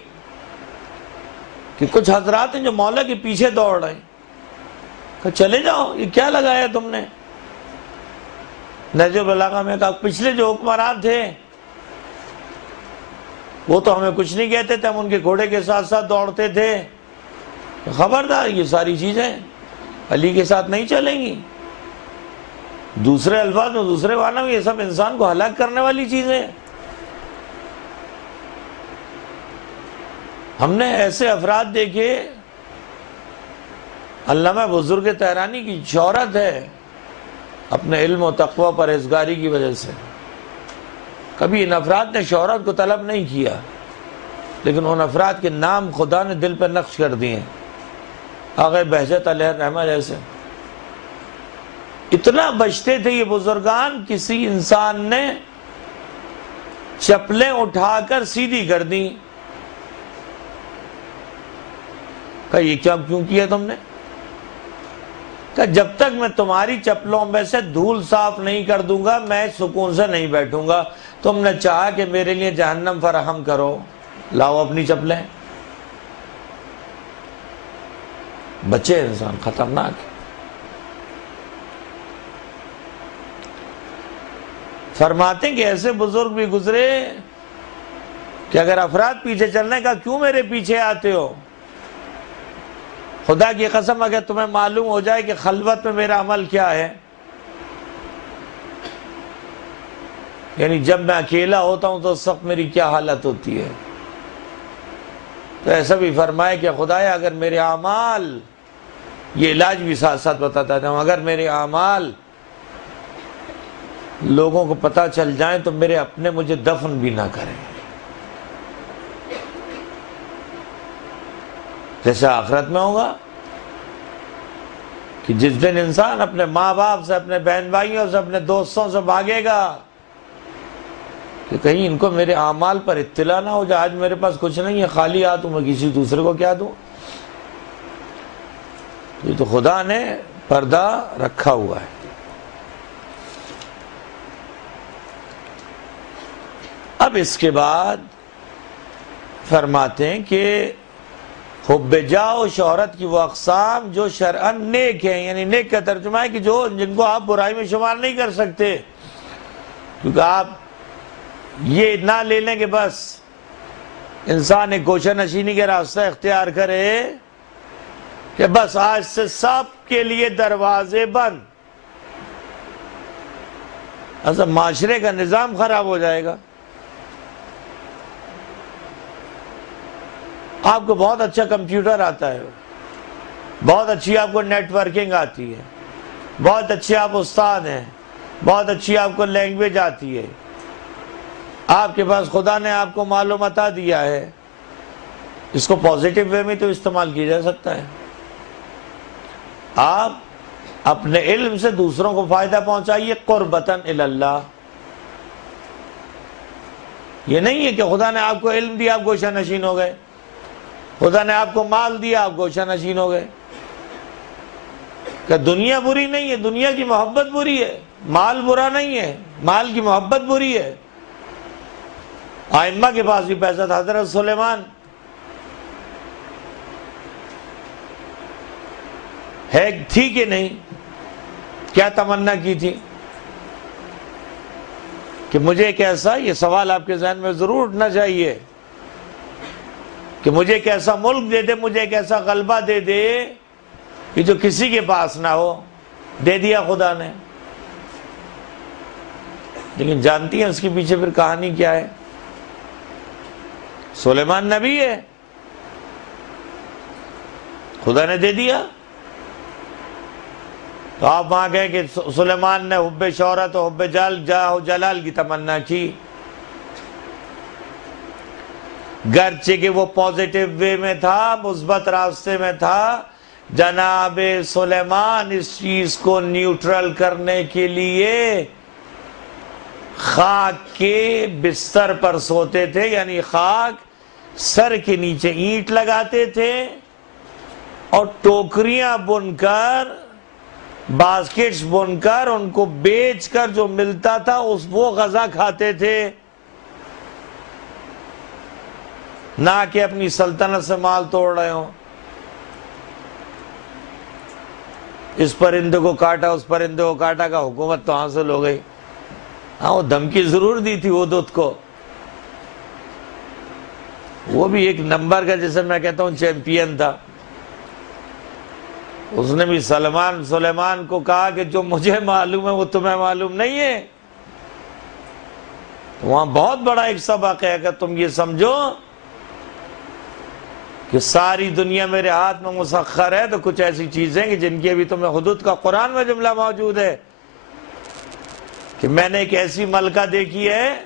کہ کچھ حضرات ہیں جو مولا کے پیچھے دوڑ رہے ہیں. کہ چلے جاؤ، یہ کیا لگایا تم نے؟ نہج البلاغہ میں کہا پچھلے جو حکمران تھے وہ تو ہمیں کچھ نہیں کہتے تھے، ہم ان کے گھوڑے کے ساتھ ساتھ دوڑتے تھے. خبردار یہ ساری چیزیں علی کے ساتھ نہیں چلیں گی. دوسرے الفاظ میں، دوسرے معنی میں، یہ سب انسان کو ہلاک کرنے والی چیزیں. ہم نے ایسے افراد دیکھے. علامہ بزرگ تہرانی کی شہرت ہے اپنے علم و تقوی پرہیزگاری کی وجہ سے. کبھی ان افراد نے شہرت کو طلب نہیں کیا، لیکن ان افراد کے نام خدا نے دل پہ نقش کر دیے. آغا بہجت علیہ الرحمہ جیسے. اتنا بچتے تھے یہ بزرگان، کسی انسان نے چپلیں اٹھا کر سیدھی کر دی. کہا یہ کیوں کیا تم نے؟ کہ جب تک میں تمہاری چپلوں میں سے دھول صاف نہیں کر دوں گا میں سکون سے نہیں بیٹھوں گا. تم نے چاہا کہ میرے لیے جہنم فراہم کرو، لاؤ اپنی چپلیں. بچے انسان خطرناک. فرماتے ہیں کہ ایسے بزرگ بھی گزرے کہ اگر افراد پیچھے چلنے کا کیوں میرے پیچھے آتے ہو؟ خدا کی قسم اگر تمہیں معلوم ہو جائے کہ خلوت میں میرا عمل کیا ہے، یعنی جب میں اکیلا ہوتا ہوں تو اس وقت میری کیا حالت ہوتی ہے. تو ایسا بھی فرمائے کہ خدایا اگر میرے اعمال، یہ علاج بھی ساتھ ساتھ بتاتا ہوں، اگر میرے اعمال لوگوں کو پتہ چل جائیں تو میرے اپنے مجھے دفن بھی نہ کریں. جیسے آخرت میں ہوگا کہ جس دن انسان اپنے ماں باپ سے، اپنے بہن بھائیوں سے، اپنے دوستوں سے بھاگے گا کہ کہیں ان کو میرے اعمال پر اطلاع نہ ہو جائے. آج میرے پاس کچھ نہیں ہے، خالی ہاتھ ہوں، میں کسی دوسرے کو کیا دوں؟ یہ تو خدا نے پردہ رکھا ہوا ہے. اب اس کے بعد فرماتے ہیں کہ حب جاہ و شہرت کی وہ اقسام جو شرعاً نیک ہیں، یعنی نیک کا ترجمہ ہے کہ جن کو آپ برائی میں شمار نہیں کر سکتے. کیونکہ آپ یہ نہ لے لیں کہ بس انسان ایک گوشہ نشینی کے راستہ اختیار کرے کہ بس آج سے سب کے لیے دروازے بند. ایسا معاشرے کا نظام خراب ہو جائے گا. آپ کو بہت اچھا کمپیوٹر آتا ہے، بہت اچھی آپ کو نیٹ ورکنگ آتی ہے، بہت اچھے آپ استاد ہیں، بہت اچھی آپ کو لینگویج آتی ہے، آپ کے پاس خدا نے آپ کو معلوم عطا دیا ہے. اس کو پازیٹیو وے میں تو استعمال کیا جا سکتا ہے. آپ اپنے علم سے دوسروں کو فائدہ پہنچائیے قربتاً اللہ. یہ نہیں ہے کہ خدا نے آپ کو علم دیا آپ گوشہ نشین ہو گئے، خدا نے آپ کو مال دیا آپ گوشہ نشین ہو گئے. کہ دنیا بری نہیں ہے، دنیا کی محبت بری ہے. مال برا نہیں ہے، مال کی محبت بری ہے. ائمہ کے پاس بھی پیسہ تھا. حضرت سلیمان ہے تھی کہ نہیں؟ کیا تمنا کی تھی کہ مجھے ایک ایسا، یہ سوال آپ کے ذہن میں ضرور اٹھنا چاہیے کہ مجھے ایک ایسا ملک دے دے، مجھے ایک ایسا غلبہ دے دے کہ جو کسی کے پاس نہ ہو. دے دیا خدا نے. لیکن جانتی ہیں اس کے پیچھے پھر کہانی کیا ہے؟ سلیمان نبی ہے، خدا نے دے دیا، تو آپ وہاں کہیں کہ سلیمان نے حب شہرت و حب جاہ و جلال کی تمنا کی، گرچہ کہ وہ پازیٹیو وے میں تھا، مثبت راستے میں تھا، جناب سلیمان اس چیز کو نیوٹرل کرنے کے لیے خاک کے بستر پر سوتے تھے، یعنی خاک سر کے نیچے اینٹ لگاتے تھے اور ٹوکریاں بن کر، باسکٹس بن کر، ان کو بیچ کر جو ملتا تھا وہ غذا کھاتے تھے، نہ کہ اپنی سلطنت سے مال توڑ رہے ہوں۔ اس پرندے کو کاٹا، اس پرندے کو کاٹا کا حکومت تو حاصل ہو گئی۔ ہاں وہ دھمکی ضرور دی تھی ہدہد کو، وہ بھی ایک نمبر کا، جیسے میں کہتا ہوں، چیمپئن تھا۔ اس نے بھی سلیمان کو کہا کہ جو مجھے معلوم ہے وہ تمہیں معلوم نہیں ہے۔ وہاں بہت بڑا ایک سبق ہے، اگر تم یہ سمجھو کہ ساری دنیا میرے ہاتھ میں مسخر ہے، تو کچھ ایسی چیزیں کہ جن کی ابھی تمہیں حدود کا قرآن میں جملہ موجود ہے کہ میں نے ایک ایسی ملکہ دیکھی ہے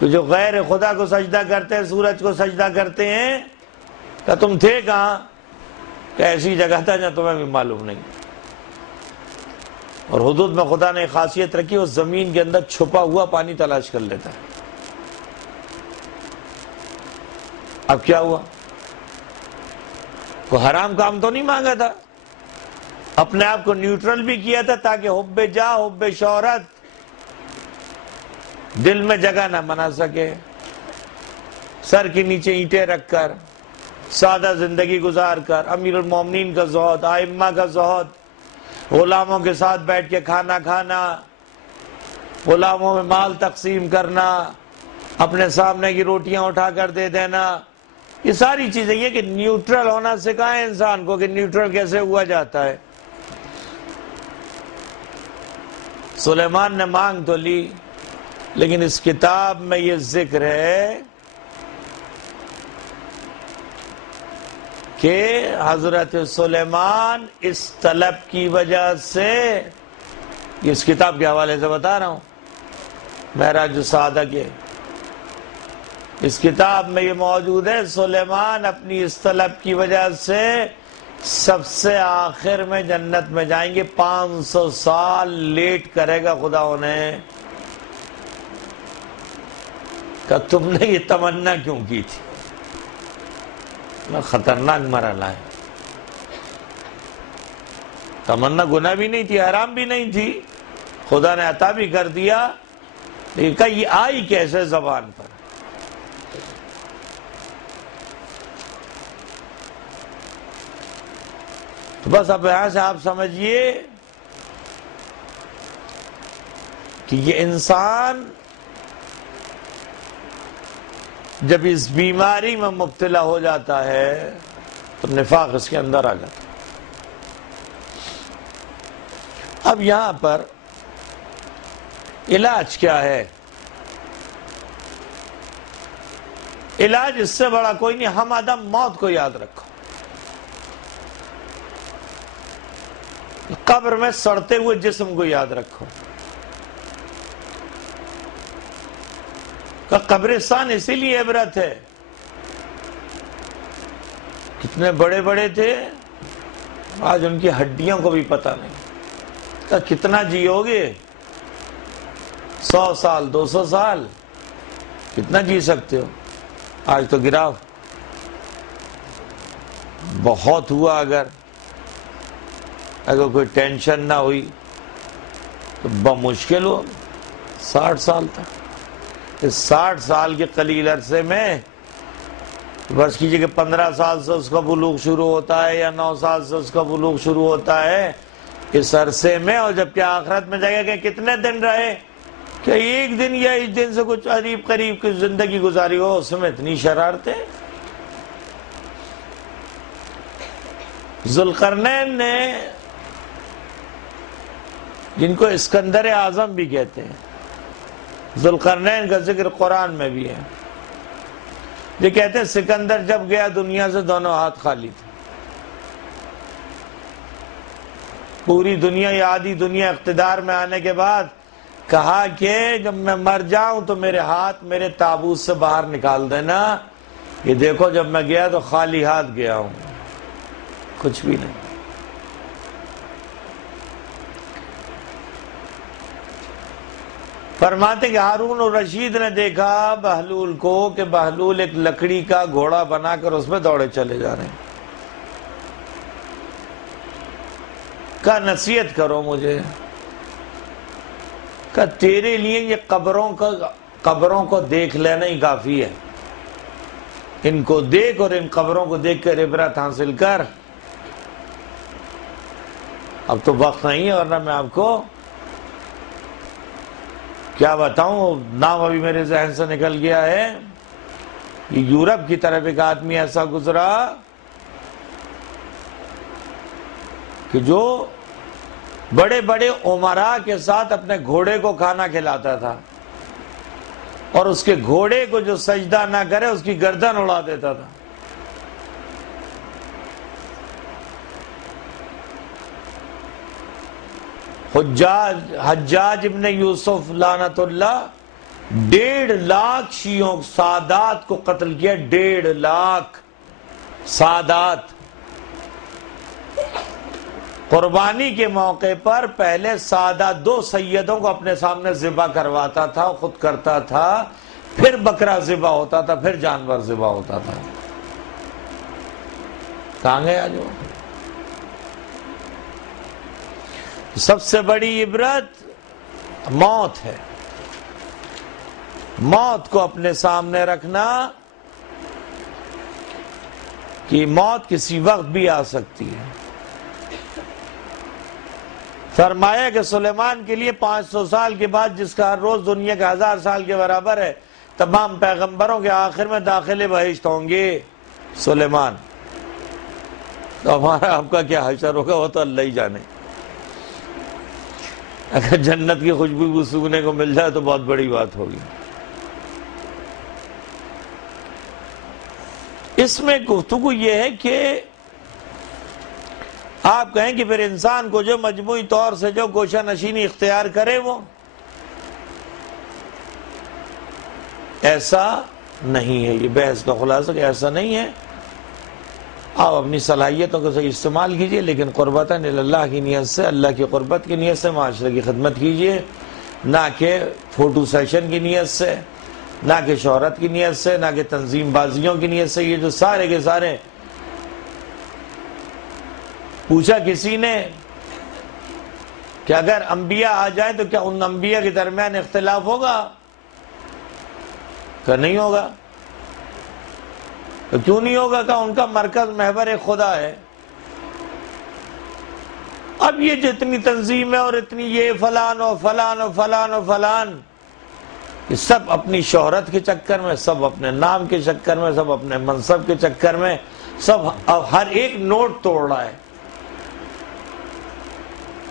کہ جو غیر خدا کو سجدہ کرتے ہیں، سورج کو سجدہ کرتے ہیں۔ کہ تم تھے کہاں؟ کہ ایسی جگہ تھا جہاں تمہیں بھی معلوم نہیں۔ اور حدود میں خدا نے خاصیت رکھی، اس زمین کے اندر چھپا ہوا پانی تلاش کر لیتا ہے۔ اب کیا ہوا؟ کوئی حرام کام تو نہیں مانگا تھا، اپنے آپ کو نیوٹرل بھی کیا تھا تاکہ حب جاہ، حب شہرت دل میں جگہ نہ بنا سکے۔ سر کے نیچے اینٹیں رکھ کر، سادہ زندگی گزار کر، امیر المومنین کا زہد، ائمہ کا زہد، غلاموں کے ساتھ بیٹھ کے کھانا کھانا، غلاموں میں مال تقسیم کرنا، اپنے سامنے کی روٹیاں اٹھا کر دے دینا، یہ ساری چیزیں، یہ کہ نیوٹرل ہونا سکھا ہے انسان کو کہ نیوٹرل کیسے ہوا جاتا ہے۔ سلیمان نے مانگ تو لی، لیکن اس کتاب میں یہ ذکر ہے کہ حضرت سلیمان اس طلب کی وجہ سے، اس کتاب کے حوالے سے بتا رہا ہوں، معراج السعادہ کے اس کتاب میں یہ موجود ہے، سلیمان اپنی اس طلب کی وجہ سے سب سے آخر میں جنت میں جائیں گے۔ 500 سال لیٹ کرے گا خدا انہیں۔ کہ تم نے یہ تمنا کیوں کی تھی؟ خطرناک مرحلہ ہے۔ تمنا گناہ بھی نہیں تھی، حرام بھی نہیں تھی، خدا نے عطا بھی کر دیا، لیکن کہ یہ آئی کیسے زبان پر؟ تو بس اب یہاں سے آپ سمجھیے کہ یہ انسان جب اس بیماری میں مبتلا ہو جاتا ہے تو نفاق اس کے اندر آ جاتا ہے۔ اب یہاں پر علاج کیا ہے؟ علاج اس سے بڑا کوئی نہیں، ہم آدم موت کو یاد رکھو۔ قبر میں سڑتے ہوئے جسم کو یاد رکھو۔ کہ قبرستان اسی لیے عبرت ہے، کتنے بڑے بڑے تھے، آج ان کی ہڈیوں کو بھی پتہ نہیں۔ کہ کتنا جیو گے؟ 100 سال، 200 سال، کتنا جی سکتے ہو؟ آج تو گراف بہت ہوا۔ اگر کوئی ٹینشن نہ ہوئی تو بمشکل ہو 60 سال تک۔ اس 60 سال کے قلیل عرصے میں بس کیجئے کہ 15 سال سے اس کا بلوغ شروع ہوتا ہے یا 9 سال سے اس کا بلوغ شروع ہوتا ہے، اس عرصے میں، اور جب کہ آخرت میں جائے گا کہ کتنے دن رہے، کہ ایک دن یا اس دن سے کچھ قریب قریب کی زندگی گزاری ہو، اس میں اتنی شرارتیں۔ ذوالقرنین نے، جن کو اسکندر اعظم بھی کہتے ہیں، ذوالقرنین کا ذکر قرآن میں بھی ہے۔ یہ کہتے ہیں سکندر جب گیا دنیا سے دونوں ہاتھ خالی تھے۔ پوری دنیا یا آدھی دنیا اقتدار میں آنے کے بعد کہا کہ جب میں مر جاؤں تو میرے ہاتھ میرے تابوت سے باہر نکال دینا. یہ دیکھو جب میں گیا تو خالی ہاتھ گیا ہوں, کچھ بھی نہیں. فرماتے کہ ہارون الرشید نے دیکھا بہلول کو کہ بہلول ایک لکڑی کا گھوڑا بنا کر اس میں دوڑے چلے جا رہے ہیں. کہا نصیحت کرو مجھے. کہا تیرے لیے یہ قبروں کو دیکھ لینا ہی کافی ہے. ان کو دیکھ اور ان قبروں کو دیکھ کر عبرت حاصل کر. اب تو وقت نہیں ہے ورنہ میں آپ کو کیا بتاؤں, نام ابھی میرے ذہن سے نکل گیا ہے. یہ یورپ کی طرف ایک آدمی ایسا گزرا کہ جو بڑے بڑے امراء کے ساتھ اپنے گھوڑے کو کھانا کھلاتا تھا, اور اس کے گھوڑے کو جو سجدہ نہ کرے اس کی گردن اڑا دیتا تھا. حجاج ابن یوسف لعنت اللہ 1.5 لاکھ شیعوں سادات کو قتل کیا. 1.5 لاکھ سادات. قربانی کے موقع پر پہلے سادات 2 سیدوں کو اپنے سامنے ذبح کرواتا تھا, خود کرتا تھا, پھر بکرا ذبح ہوتا تھا, پھر جانور ذبح ہوتا تھا. کہاں گیا جو سب سے بڑی عبرت موت ہے. موت کو اپنے سامنے رکھنا کہ موت کسی وقت بھی آ سکتی ہے. فرمایا کہ سلیمان کے لیے 500 سال کے بعد جس کا ہر روز دنیا کے 1000 سال کے برابر ہے, تمام پیغمبروں کے آخر میں داخل بہشت ہوں گے سلیمان. تو ہمارا آپ کا کیا حشر ہوگا وہ تو اللہ ہی جانے. اگر جنت کی خوشبو سونگنے کو مل جائے تو بہت بڑی بات ہوگی. اس میں گفتگو یہ ہے کہ آپ کہیں کہ پھر انسان کو جو مجموعی طور سے جو گوشہ نشینی اختیار کرے وہ ایسا نہیں ہے. یہ بحث کا خلاصہ کہ ایسا نہیں ہے. آپ اپنی صلاحیتوں کو صحیح استعمال کیجئے, لیکن قربتاً اللہ کی نیت سے, اللہ کی قربت کی نیت سے معاشرے کی خدمت کیجئے, نہ کہ فوٹو سیشن کی نیت سے, نہ کہ شہرت کی نیت سے, نہ کہ تنظیم بازیوں کی نیت سے. یہ جو سارے کے سارے پوچھا کسی نے کہ اگر انبیاء آ جائیں تو کیا ان انبیاء کے درمیان اختلاف ہوگا؟ کہ نہیں ہوگا. تو کیوں نہیں ہوگا؟ کہ ان کا مرکز محور خدا ہے. اب یہ جتنی تنظیم ہے اور اتنی یہ فلان و فلان و فلان و فلان, یہ سب اپنی شہرت کے چکر میں, سب اپنے نام کے چکر میں, سب اپنے منصب کے چکر میں, سب ہر ایک نوٹ توڑ رہا ہے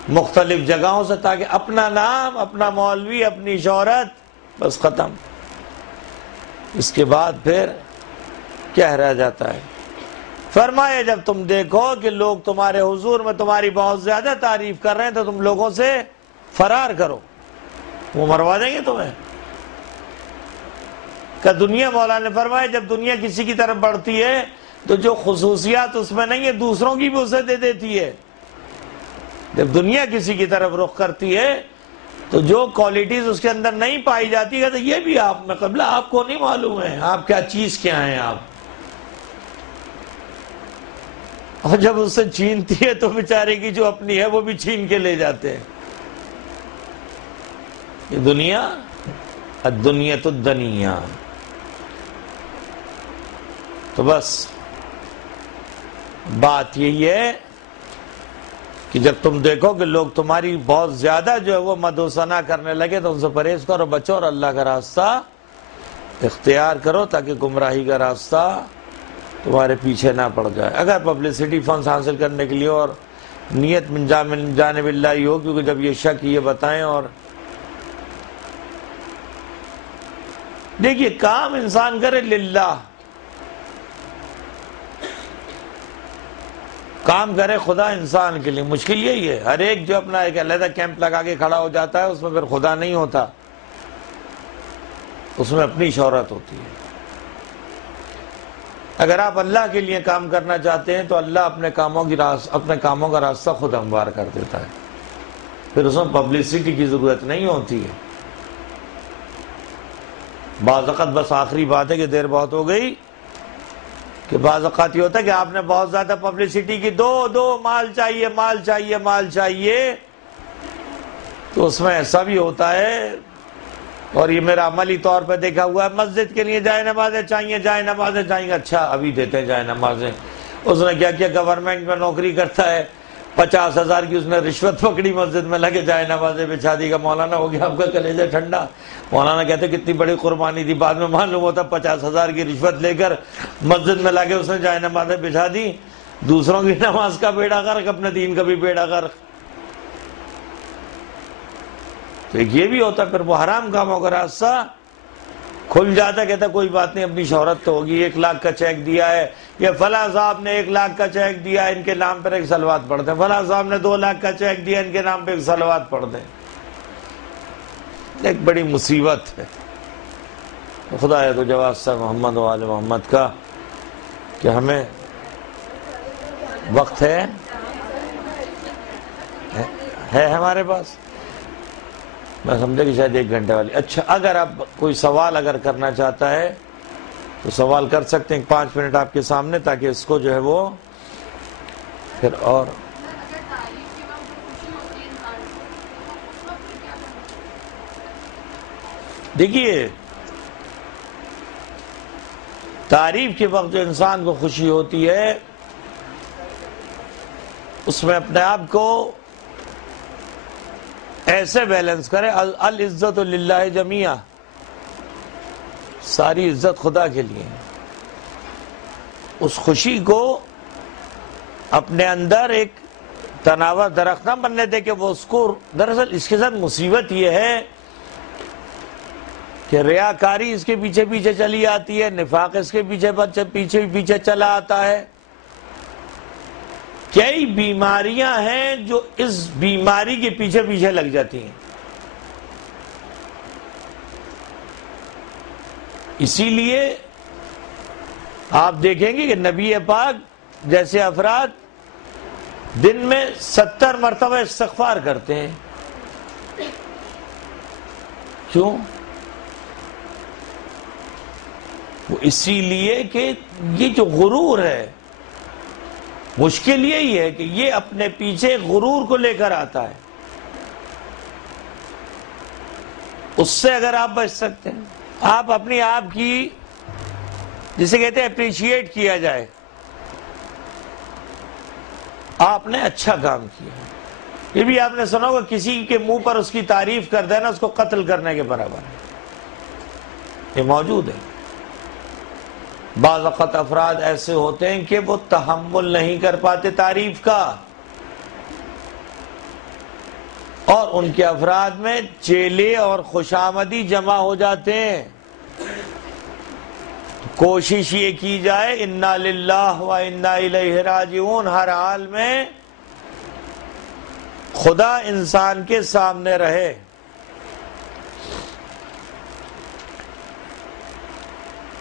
مختلف جگہوں سے, تاکہ اپنا نام, اپنا مولوی, اپنی شہرت, بس ختم. اس کے بعد پھر کیا رہ جاتا ہے؟ فرمایا جب تم دیکھو کہ لوگ تمہارے حضور میں تمہاری بہت زیادہ تعریف کر رہے ہیں تو تم لوگوں سے فرار کرو, وہ مروا دیں گے تمہیں. کہ دنیا, مولانا نے فرمایا جب دنیا کسی کی طرف بڑھتی ہے تو جو خصوصیات اس میں نہیں ہے دوسروں کی بھی اسے دے دیتی ہے. جب دنیا کسی کی طرف رخ کرتی ہے تو جو کوالٹیز اس کے اندر نہیں پائی جاتی ہے تو یہ بھی آپ میں قبلہ آپ کو نہیں معلوم ہے آپ کیا چیز کیا ہیں آپ. اور جب اس سے چھینتی ہے تو بیچارے کی جو اپنی ہے وہ بھی چھین کے لے جاتے ہیں. یہ دنیا الدنیا تو دنیا. تو بس بات یہی ہے کہ جب تم دیکھو کہ لوگ تمہاری بہت زیادہ جو ہے وہ مدح و ثنا کرنے لگے تو ان سے پرہیز کرو, بچو, اور اللہ کا راستہ اختیار کرو تاکہ گمراہی کا راستہ تمہارے پیچھے نہ پڑ جائے. اگر پبلسٹی فنڈز حاصل کرنے کے لیے اور نیت من جانب اللہ ہی ہو, کیونکہ جب یہ شک یہ بتائیں. اور دیکھیے کام انسان کرے للہ, کام کرے خدا انسان کے لیے، مشکل یہی ہے۔ ہر ایک جو اپنا ایک علیحدہ کیمپ لگا کے کھڑا ہو جاتا ہے، اس میں پھر خدا نہیں ہوتا، اس میں اپنی شہرت ہوتی ہے۔ اگر آپ اللہ کے لیے کام کرنا چاہتے ہیں تو اللہ اپنے کاموں کا راستہ خود ہموار کر دیتا ہے، پھر اس میں پبلسٹی کی ضرورت نہیں ہوتی ہے۔ بعض اوقات بس آخری بات ہے کہ دیر بہت ہو گئی، کہ بعض اوقات یہ ہوتا ہے کہ آپ نے بہت زیادہ پبلسٹی کی، دو مال چاہیے مال چاہیے مال چاہیے، تو اس میں ایسا بھی ہوتا ہے، اور یہ میرا عملی طور پہ دیکھا ہوا ہے، مسجد کے لیے جائے نمازیں چاہیے، اچھا ابھی دیتے ہیں جائے نمازیں۔ اس نے کیا کیا، گورنمنٹ میں نوکری کرتا ہے، 50,000 کی اس نے رشوت پکڑی، مسجد میں لگے جائے نمازیں بچھا دی گا، مولانا ہو گیا آپ کا کلیجہ ٹھنڈا۔ مولانا کہتے کتنی بڑی قربانی تھی، بعد میں معلوم ہوتا 50,000 کی رشوت لے کر مسجد میں لگے اس نے جائے نمازیں بچھا دی، دوسروں کی نماز کا بیڑا غرق، اپنے دین کا بھی بیڑا غرق۔ تو یہ بھی ہوتا ہے، پھر وہ حرام کاموں کا راستہ کھل جاتا ہے، کہتا کوئی بات نہیں، اپنی شہرت تو ہوگی، 1 لاکھ کا چیک دیا ہے، یہ فلاں صاحب نے 1 لاکھ کا چیک دیا، ان کے نام پر ایک صلوات پڑھ دیں، فلاں صاحب نے 2 لاکھ کا چیک دیا، ان کے نام پہ ایک صلوات پڑھ دیں۔ ایک بڑی مصیبت ہے۔ خدا ہے تو جواز صاحب محمد و آل محمد کا کہ ہمیں وقت ہے ہمارے پاس، میں سمجھا کہ شاید 1 گھنٹے والی۔ اچھا، اگر آپ کوئی سوال اگر کرنا چاہتا ہے تو سوال کر سکتے ہیں، 5 منٹ آپ کے سامنے، تاکہ اس کو جو ہے وہ پھر اور دیکھیے، تعریف کے وقت جو انسان کو خوشی ہوتی ہے، اس میں اپنے آپ کو ایسے بیلنس کرے، العزت للہ جمیعا، ساری عزت خدا کے لیے۔ اس خوشی کو اپنے اندر ایک تناور درخت نہ بننے دے کہ وہ اس کو، دراصل اس کے ساتھ مصیبت یہ ہے کہ ریاکاری اس کے پیچھے پیچھے چلی آتی ہے، نفاق اس کے پیچھے چلا آتا ہے۔ کئی بیماریاں ہیں جو اس بیماری کے پیچھے پیچھے لگ جاتی ہیں۔ اسی لیے آپ دیکھیں گے کہ نبی پاک جیسے افراد دن میں 70 مرتبہ استغفار کرتے ہیں۔ کیوں؟ وہ اسی لیے کہ یہ جو غرور ہے، مشکل یہی ہے کہ یہ اپنے پیچھے غرور کو لے کر آتا ہے، اس سے اگر آپ بچ سکتے ہیں، آپ اپنی آپ کی، جسے کہتے ہیں اپریشیٹ کیا جائے، آپ نے اچھا کام کیا۔ یہ بھی آپ نے سنا ہوگا، کسی کے منہ پر اس کی تعریف کر دینا اس کو قتل کرنے کے برابر ہے، یہ موجود ہے۔ بعض وقت افراد ایسے ہوتے ہیں کہ وہ تحمل نہیں کر پاتے تعریف کا، اور ان کے افراد میں چیلے اور خوشامدی جمع ہو جاتے ہیں۔ کوشش یہ کی جائے انا للہ و انا الیہ راجعون، ہر حال میں خدا انسان کے سامنے رہے۔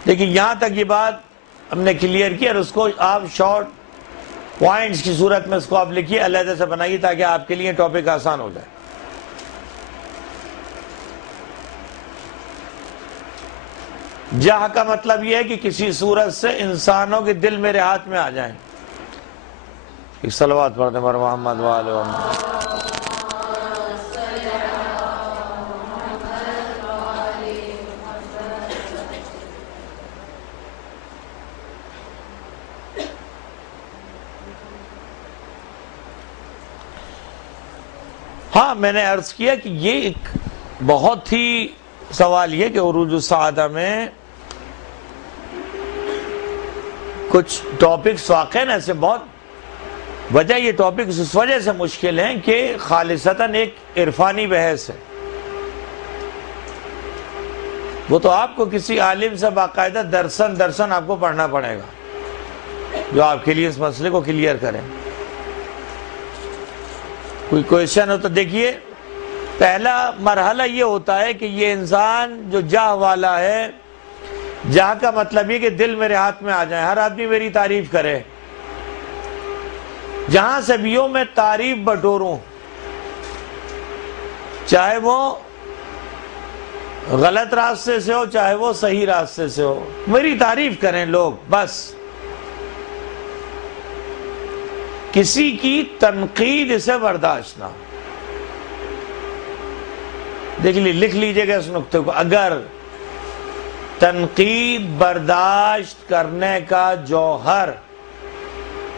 لیکن یہاں تک یہ بات ہم نے کلیئر کی، اور اس کو آپ شارٹ پوائنٹس کی صورت میں اس کو آپ لکھیے، علیحدہ سے بنائیے، تاکہ آپ کے لیے ٹاپک آسان ہو جائے۔ جہاں کا مطلب یہ ہے کہ کسی صورت سے انسانوں کے دل میرے ہاتھ میں آ جائیں۔ ایک صلوات پڑھتے ہیں محمد و آل محمد۔ ہاں، میں نے عرض کیا کہ یہ ایک بہت ہی سوال یہ کہ عروج السعادہ میں کچھ ٹاپکس واقعاً ایسے بہت، وجہ یہ ٹاپکس اس وجہ سے مشکل ہیں کہ خالصتاً ایک عرفانی بحث ہے۔ وہ تو آپ کو کسی عالم سے باقاعدہ درسن آپ کو پڑھنا پڑے گا جو آپ کے لیے اس مسئلے کو کلیئر کریں۔ کوئی کوئسچن ہو تو دیکھیے، پہلا مرحلہ یہ ہوتا ہے کہ یہ انسان جو جاہ والا ہے، جاہ کا مطلب یہ کہ دل میرے ہاتھ میں آ جائے، ہر آدمی میری تعریف کرے، جہاں سے بھی ہو میں تعریف بٹوروں، چاہے وہ غلط راستے سے ہو چاہے وہ صحیح راستے سے ہو، میری تعریف کریں لوگ، بس کسی کی تنقید اسے برداشت نہ۔ دیکھ لکھ لیجئے گا اس نقطے کو، اگر تنقید برداشت کرنے کا جوہر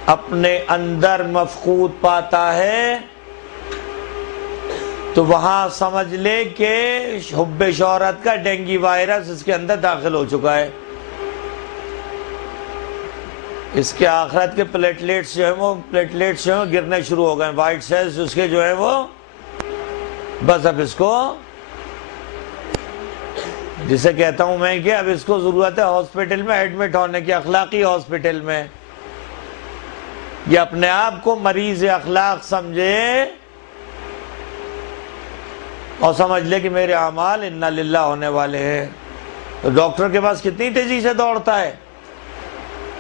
اپنے اندر مفقود پاتا ہے تو وہاں سمجھ لے کہ حب شہرت کا ڈینگی وائرس اس کے اندر داخل ہو چکا ہے، اس کے آخرت کے پلیٹلیٹس جو ہیں وہ گرنے شروع ہو گئے، وائٹ سیلز اس کے جو ہیں وہ، بس اب اس کو، جسے کہتا ہوں میں کہ اب اس کو ضرورت ہے ہاسپٹل میں ایڈمٹ ہونے کی، اخلاقی ہاسپٹل میں، یہ اپنے آپ کو مریض اخلاق سمجھے اور سمجھ لے کہ میرے اعمال انا للہ ہونے والے ہیں، تو ڈاکٹر کے پاس کتنی تیزی سے دوڑتا ہے،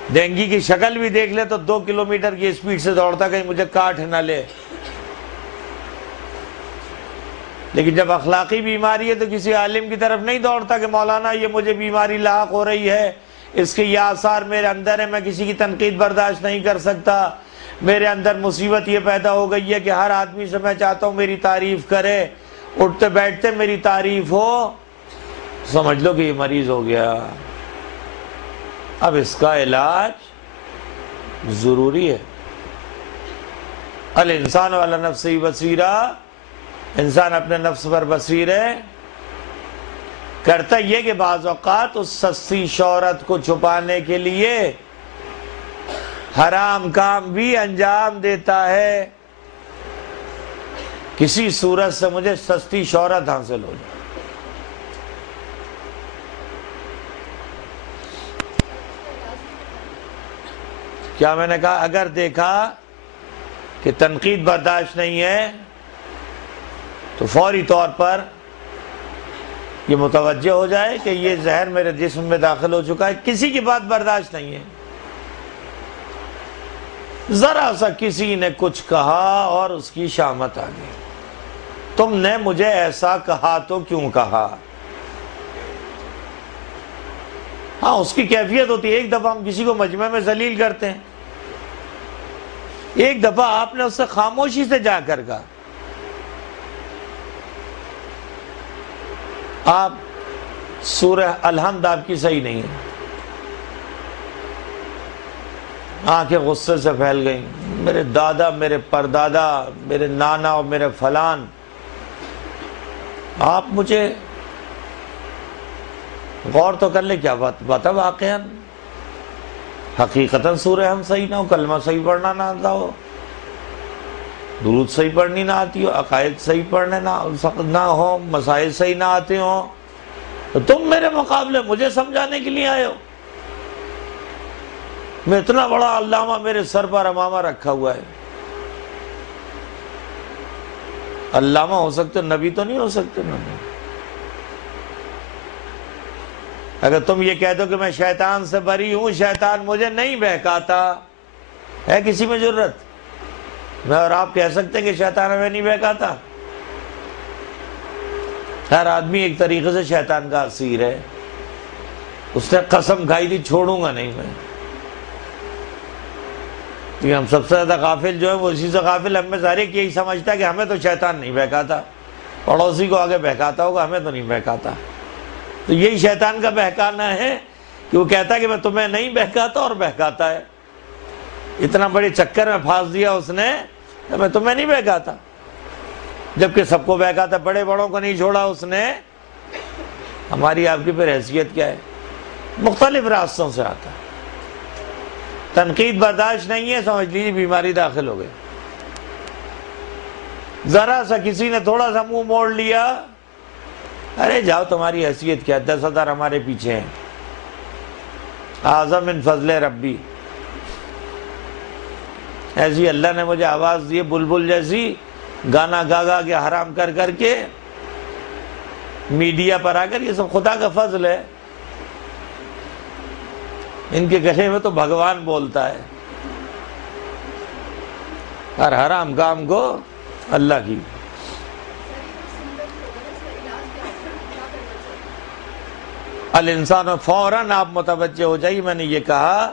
ڈینگی کی شکل بھی دیکھ لے تو 2 کلومیٹر کی اسپیڈ سے دوڑتا کہیں مجھے کاٹ نہ لے، لیکن جب اخلاقی بیماری ہے تو کسی عالم کی طرف نہیں دوڑتا کہ مولانا یہ مجھے بیماری لاحق ہو رہی ہے، اس کے یہ آثار میرے اندر ہے، میں کسی کی تنقید برداشت نہیں کر سکتا، میرے اندر مصیبت یہ پیدا ہو گئی ہے کہ ہر آدمی سے میں چاہتا ہوں میری تعریف کرے، اٹھتے بیٹھتے میری تعریف ہو، سمجھ لو کہ یہ مریض ہو گیا۔ اب اس کا علاج ضروری ہے۔ الانسان علی نفسہ بصیرہ، انسان اپنے نفس پر بصیر ہے، کرتا یہ کہ بعض اوقات اس سستی شہرت کو چھپانے کے لیے حرام کام بھی انجام دیتا ہے، کسی صورت سے مجھے سستی شہرت حاصل ہو جائے۔ کیا میں نے کہا اگر دیکھا کہ تنقید برداشت نہیں ہے تو فوری طور پر یہ متوجہ ہو جائے کہ یہ زہر میرے جسم میں داخل ہو چکا ہے، کسی کی بات برداشت نہیں ہے، ذرا سا کسی نے کچھ کہا اور اس کی شامت آ گئی، تم نے مجھے ایسا کہا تو کیوں کہا؟ ہاں اس کی کیفیت ہوتی ہے، ایک دفعہ ہم کسی کو مجمع میں ذلیل کرتے ہیں، ایک دفعہ آپ نے اس سے خاموشی سے جا کر کہا، آپ سورہ الحمد آپ کی صحیح نہیں ہے، آنکھیں غصے سے پھیل گئیں، میرے دادا میرے پردادا میرے نانا اور میرے فلان، آپ مجھے غور تو کر لیں، کیا بات ہے واقعا حقیقتاً سورہ ہم صحیح نہ ہو، کلمہ صحیح پڑھنا نہ آتا ہو، درود صحیح پڑھنی نہ آتی ہو، عقائد صحیح پڑھنے نہ ہو، مسائل صحیح نہ آتے ہوں، تو تم میرے مقابلے مجھے سمجھانے کے لیے آئے ہو؟ میں اتنا بڑا علامہ میرے سر پر امامہ رکھا ہوا ہے، علامہ ہو سکتے نبی تو نہیں ہو سکتے؟ اگر تم یہ کہہ دو کہ میں شیطان سے بری ہوں، شیطان مجھے نہیں بہکاتا، ہے کسی میں جرت؟ میں اور آپ کہہ سکتے ہیں کہ شیطان ہمیں نہیں بہکاتا؟ ہر آدمی ایک طریقے سے شیطان کا اسیر ہے، اس نے قسم کھائی تھی چھوڑوں گا نہیں میں، کیونکہ ہم سب سے زیادہ غافل جو ہے وہ اسی سے غافل، ہم میں سارے یہی سمجھتا ہے کہ ہمیں تو شیطان نہیں بہکاتا، پڑوسی کو آگے بہکاتا ہوگا، ہمیں تو نہیں بہکاتا۔ تو یہی شیطان کا بہکانا ہے کہ وہ کہتا ہے کہ میں تمہیں نہیں بہکاتا اور بہکاتا ہے، اتنا بڑے چکر میں پھانس دیا اس نے کہ میں تمہیں نہیں بہکاتا، جبکہ سب کو بہکاتا، بڑے بڑوں کو نہیں چھوڑا اس نے۔ ہماری آپ کی پھر حیثیت کیا ہے؟ مختلف راستوں سے آتا ہے، تنقید برداشت نہیں ہے، سمجھ لیجیے بیماری داخل ہو گئی، ذرا سا کسی نے تھوڑا سا منہ موڑ لیا، ارے جاؤ تمہاری حیثیت کیا، 10,000 ہمارے پیچھے ہیں، اعظم من فضل ربی، ایسی اللہ نے مجھے آواز دی بلبل جیسی گانا گا گا کے حرام کر کر کے میڈیا پر آ کر، یہ سب خدا کا فضل ہے. ان کے گلے میں تو بھگوان بولتا ہے. اور حرام کام کو اللہ کی. الانسان فوراً آپ متوجہ ہو جائیے. میں نے یہ کہا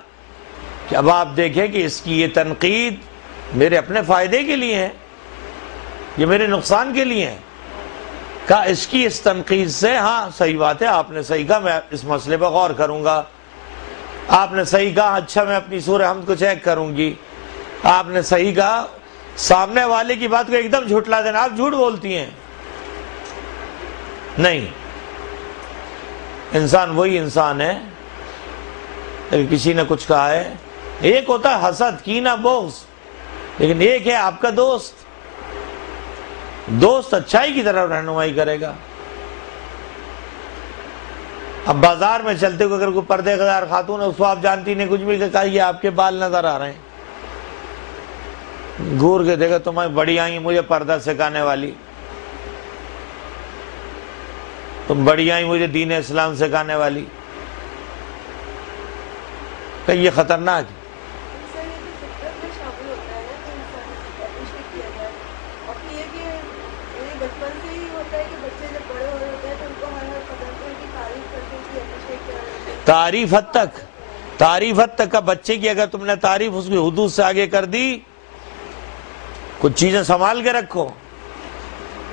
کہ اب آپ دیکھیں کہ اس کی یہ تنقید میرے اپنے فائدے کے لیے ہے، یہ میرے نقصان کے لیے ہے. کہا اس کی اس تنقید سے، ہاں صحیح بات ہے، آپ نے صحیح کہا، میں اس مسئلے پر غور کروں گا. آپ نے صحیح کہا، اچھا میں اپنی سورہ حمد کو چیک کروں گی. آپ نے صحیح کہا. سامنے والے کی بات کو ایک دم جھٹلا دینا، آپ جھوٹ بولتی ہیں. نہیں، انسان وہی انسان ہے. اگر کسی نے کچھ کہا ہے، ایک ہوتا ہے حسد، کینہ، بغض، لیکن ایک ہے آپ کا دوست. دوست اچھائی کی طرف رہنمائی کرے گا. اب بازار میں چلتے ہوئے اگر کوئی پردے دار خاتون ہے، اس کو آپ جانتی نہیں، کچھ بھی کہا یہ آپ کے بال نظر آ رہے ہیں، گور کے دیکھا تمہیں بڑی آئی مجھے پردہ سکھانے والی، تم بڑی آئی مجھے دین اسلام سکھانے والی. کہ یہ خطرناک ہے. تعریف حد تک کا بچے کی اگر تم نے تعریف اس کی حدود سے آگے کر دی، کچھ چیزیں سنبھال کے رکھو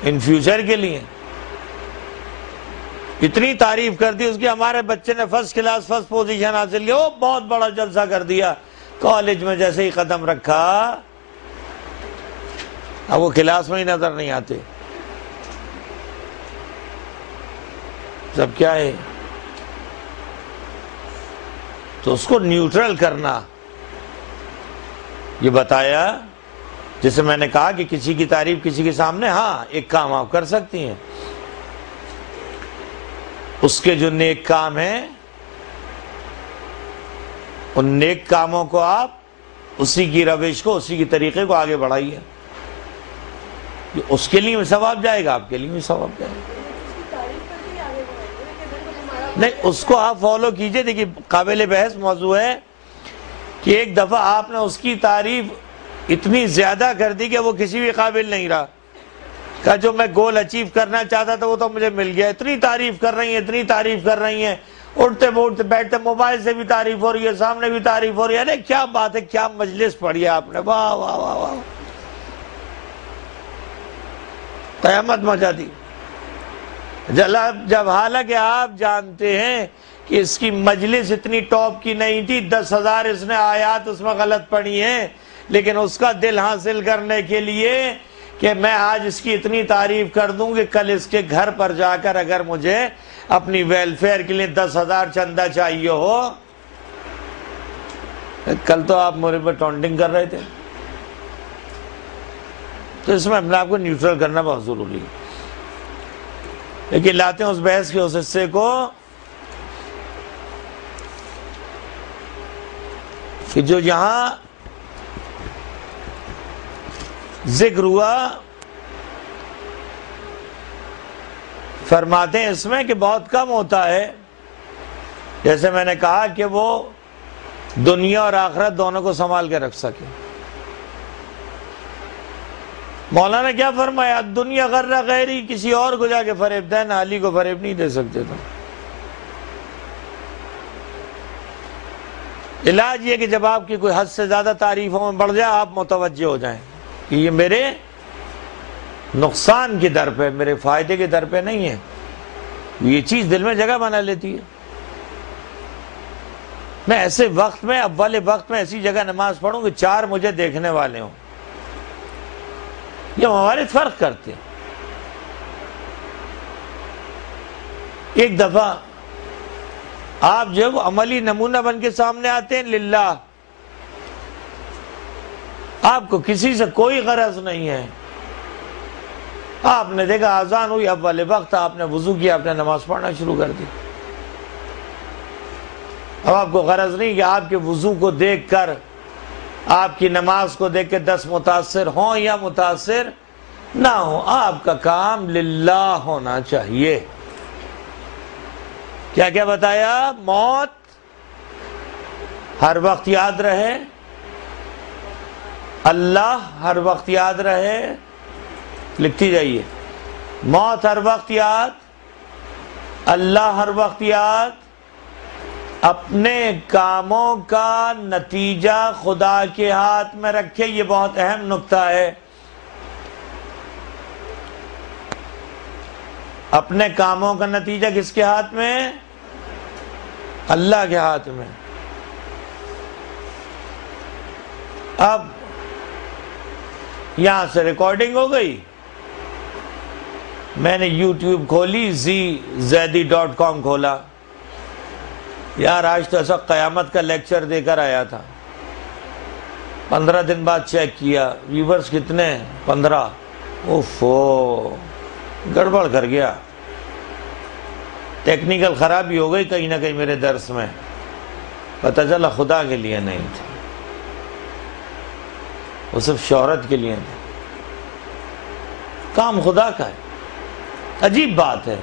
ان فیوچر کے لیے. اتنی تعریف کر دی اس کی، ہمارے بچے نے فرسٹ کلاس فرسٹ پوزیشن حاصل کی، وہ بہت بڑا جلسہ کر دیا. کالج میں جیسے ہی قدم رکھا، اب وہ کلاس میں ہی نظر نہیں آتے. سب کیا ہے؟ تو اس کو نیوٹرل کرنا یہ بتایا. جیسے میں نے کہا کہ کسی کی تعریف کسی کے سامنے، ہاں ایک کام آپ کر سکتی ہیں، اس کے جو نیک کام ہیں ان نیک کاموں کو آپ اسی کی روش کو، اسی کی طریقے کو آگے بڑھائیے. اس کے لیے بھی ثواب جائے گا، آپ کے لیے بھی ثواب جائے گا. نہیں، اس کو آپ فالو کیجئے. دیکھیے قابل بحث موضوع ہے کہ ایک دفعہ آپ نے اس کی تعریف اتنی زیادہ کر دی کہ وہ کسی بھی قابل نہیں رہا. کہ جو میں گول اچیو کرنا چاہتا تھا وہ تو مجھے مل گیا. اتنی تعریف کر رہی ہیں، اتنی تعریف کر رہی ہیں، اٹھتے بیٹھتے بیٹھتے موبائل سے بھی تعریف ہو رہی ہے، سامنے بھی تعریف ہو رہی ہے. ارے کیا بات ہے، کیا مجلس پڑھی ہے آپ نے، واہ واہ واہ واہ، قیامت مچا دی. جب حالانکہ آپ جانتے ہیں کہ اس کی مجلس اتنی ٹاپ کی نہیں تھی، 10,000 اس نے آیات اس میں غلط پڑھی ہیں، لیکن اس کا دل حاصل کرنے کے لیے کہ میں آج اس کی اتنی تعریف کر دوں کہ کل اس کے گھر پر جا کر اگر مجھے اپنی ویلفیئر کے لیے 10,000 چندہ چاہیے ہو. کل تو آپ میرے پہ ٹونٹنگ کر رہے تھے. تو اس میں اپنے آپ کو نیوٹرل کرنا بہت ضروری ہے. لیکن لاتے ہیں اس بحث کے اس حصے کو کہ جو یہاں ذکر ہوا، فرماتے ہیں اس میں کہ بہت کم ہوتا ہے. جیسے میں نے کہا کہ وہ دنیا اور آخرت دونوں کو سنبھال کے رکھ سکے. مولانا کیا فرمایا؟ دنیا غر غیری، کسی اور کو جا کے فریب دینا، علی کو فریب نہیں دے سکتے. تو علاج یہ کہ جب آپ کی کوئی حد سے زیادہ تعریفوں میں بڑھ جائے، آپ متوجہ ہو جائیں کہ یہ میرے نقصان کی در پہ، میرے فائدے کے در پہ نہیں ہے. یہ چیز دل میں جگہ بنا لیتی ہے. میں ایسے وقت میں، اول وقت میں ایسی جگہ نماز پڑھوں کہ 4 مجھے دیکھنے والے ہوں. یہ موارد فرق کرتے ہیں. ایک دفعہ آپ جب عملی نمونہ بن کے سامنے آتے ہیں للہ، آپ کو کسی سے کوئی غرض نہیں ہے. آپ نے دیکھا اذان ہوئی، اول وقت آپ نے وضو کیا، آپ نے نماز پڑھنا شروع کر دی. اب آپ کو غرض نہیں کہ آپ کے وضو کو دیکھ کر، آپ کی نماز کو دیکھ کے 10 متاثر ہوں یا متاثر نہ ہو، آپ کا کام للہ ہونا چاہیے۔ کیا کیا بتایا؟ موت ہر وقت یاد رہے، اللہ ہر وقت یاد رہے، لکھتی جائیے، موت ہر وقت یاد، اللہ ہر وقت یاد، اپنے کاموں کا نتیجہ خدا کے ہاتھ میں رکھے۔ یہ بہت اہم نکتہ ہے۔ اپنے کاموں کا نتیجہ کس کے ہاتھ میں؟ اللہ کے ہاتھ میں۔ اب یہاں سے ریکارڈنگ ہو گئی، میں نے یوٹیوب کھولی، zedi.com کھولا، یار آج تو ایسا قیامت کا لیکچر دے کر آیا تھا۔ 15 دن بعد چیک کیا، ویورز کتنے؟ 15۔ اوفو، گڑبڑ کر گیا، ٹیکنیکل خرابی ہو گئی کہیں نہ کہیں میرے درس میں۔ پتہ چلا خدا کے لیے نہیں تھی، وہ صرف شہرت کے لیے تھا۔ کام خدا کا ہے۔ عجیب بات ہے،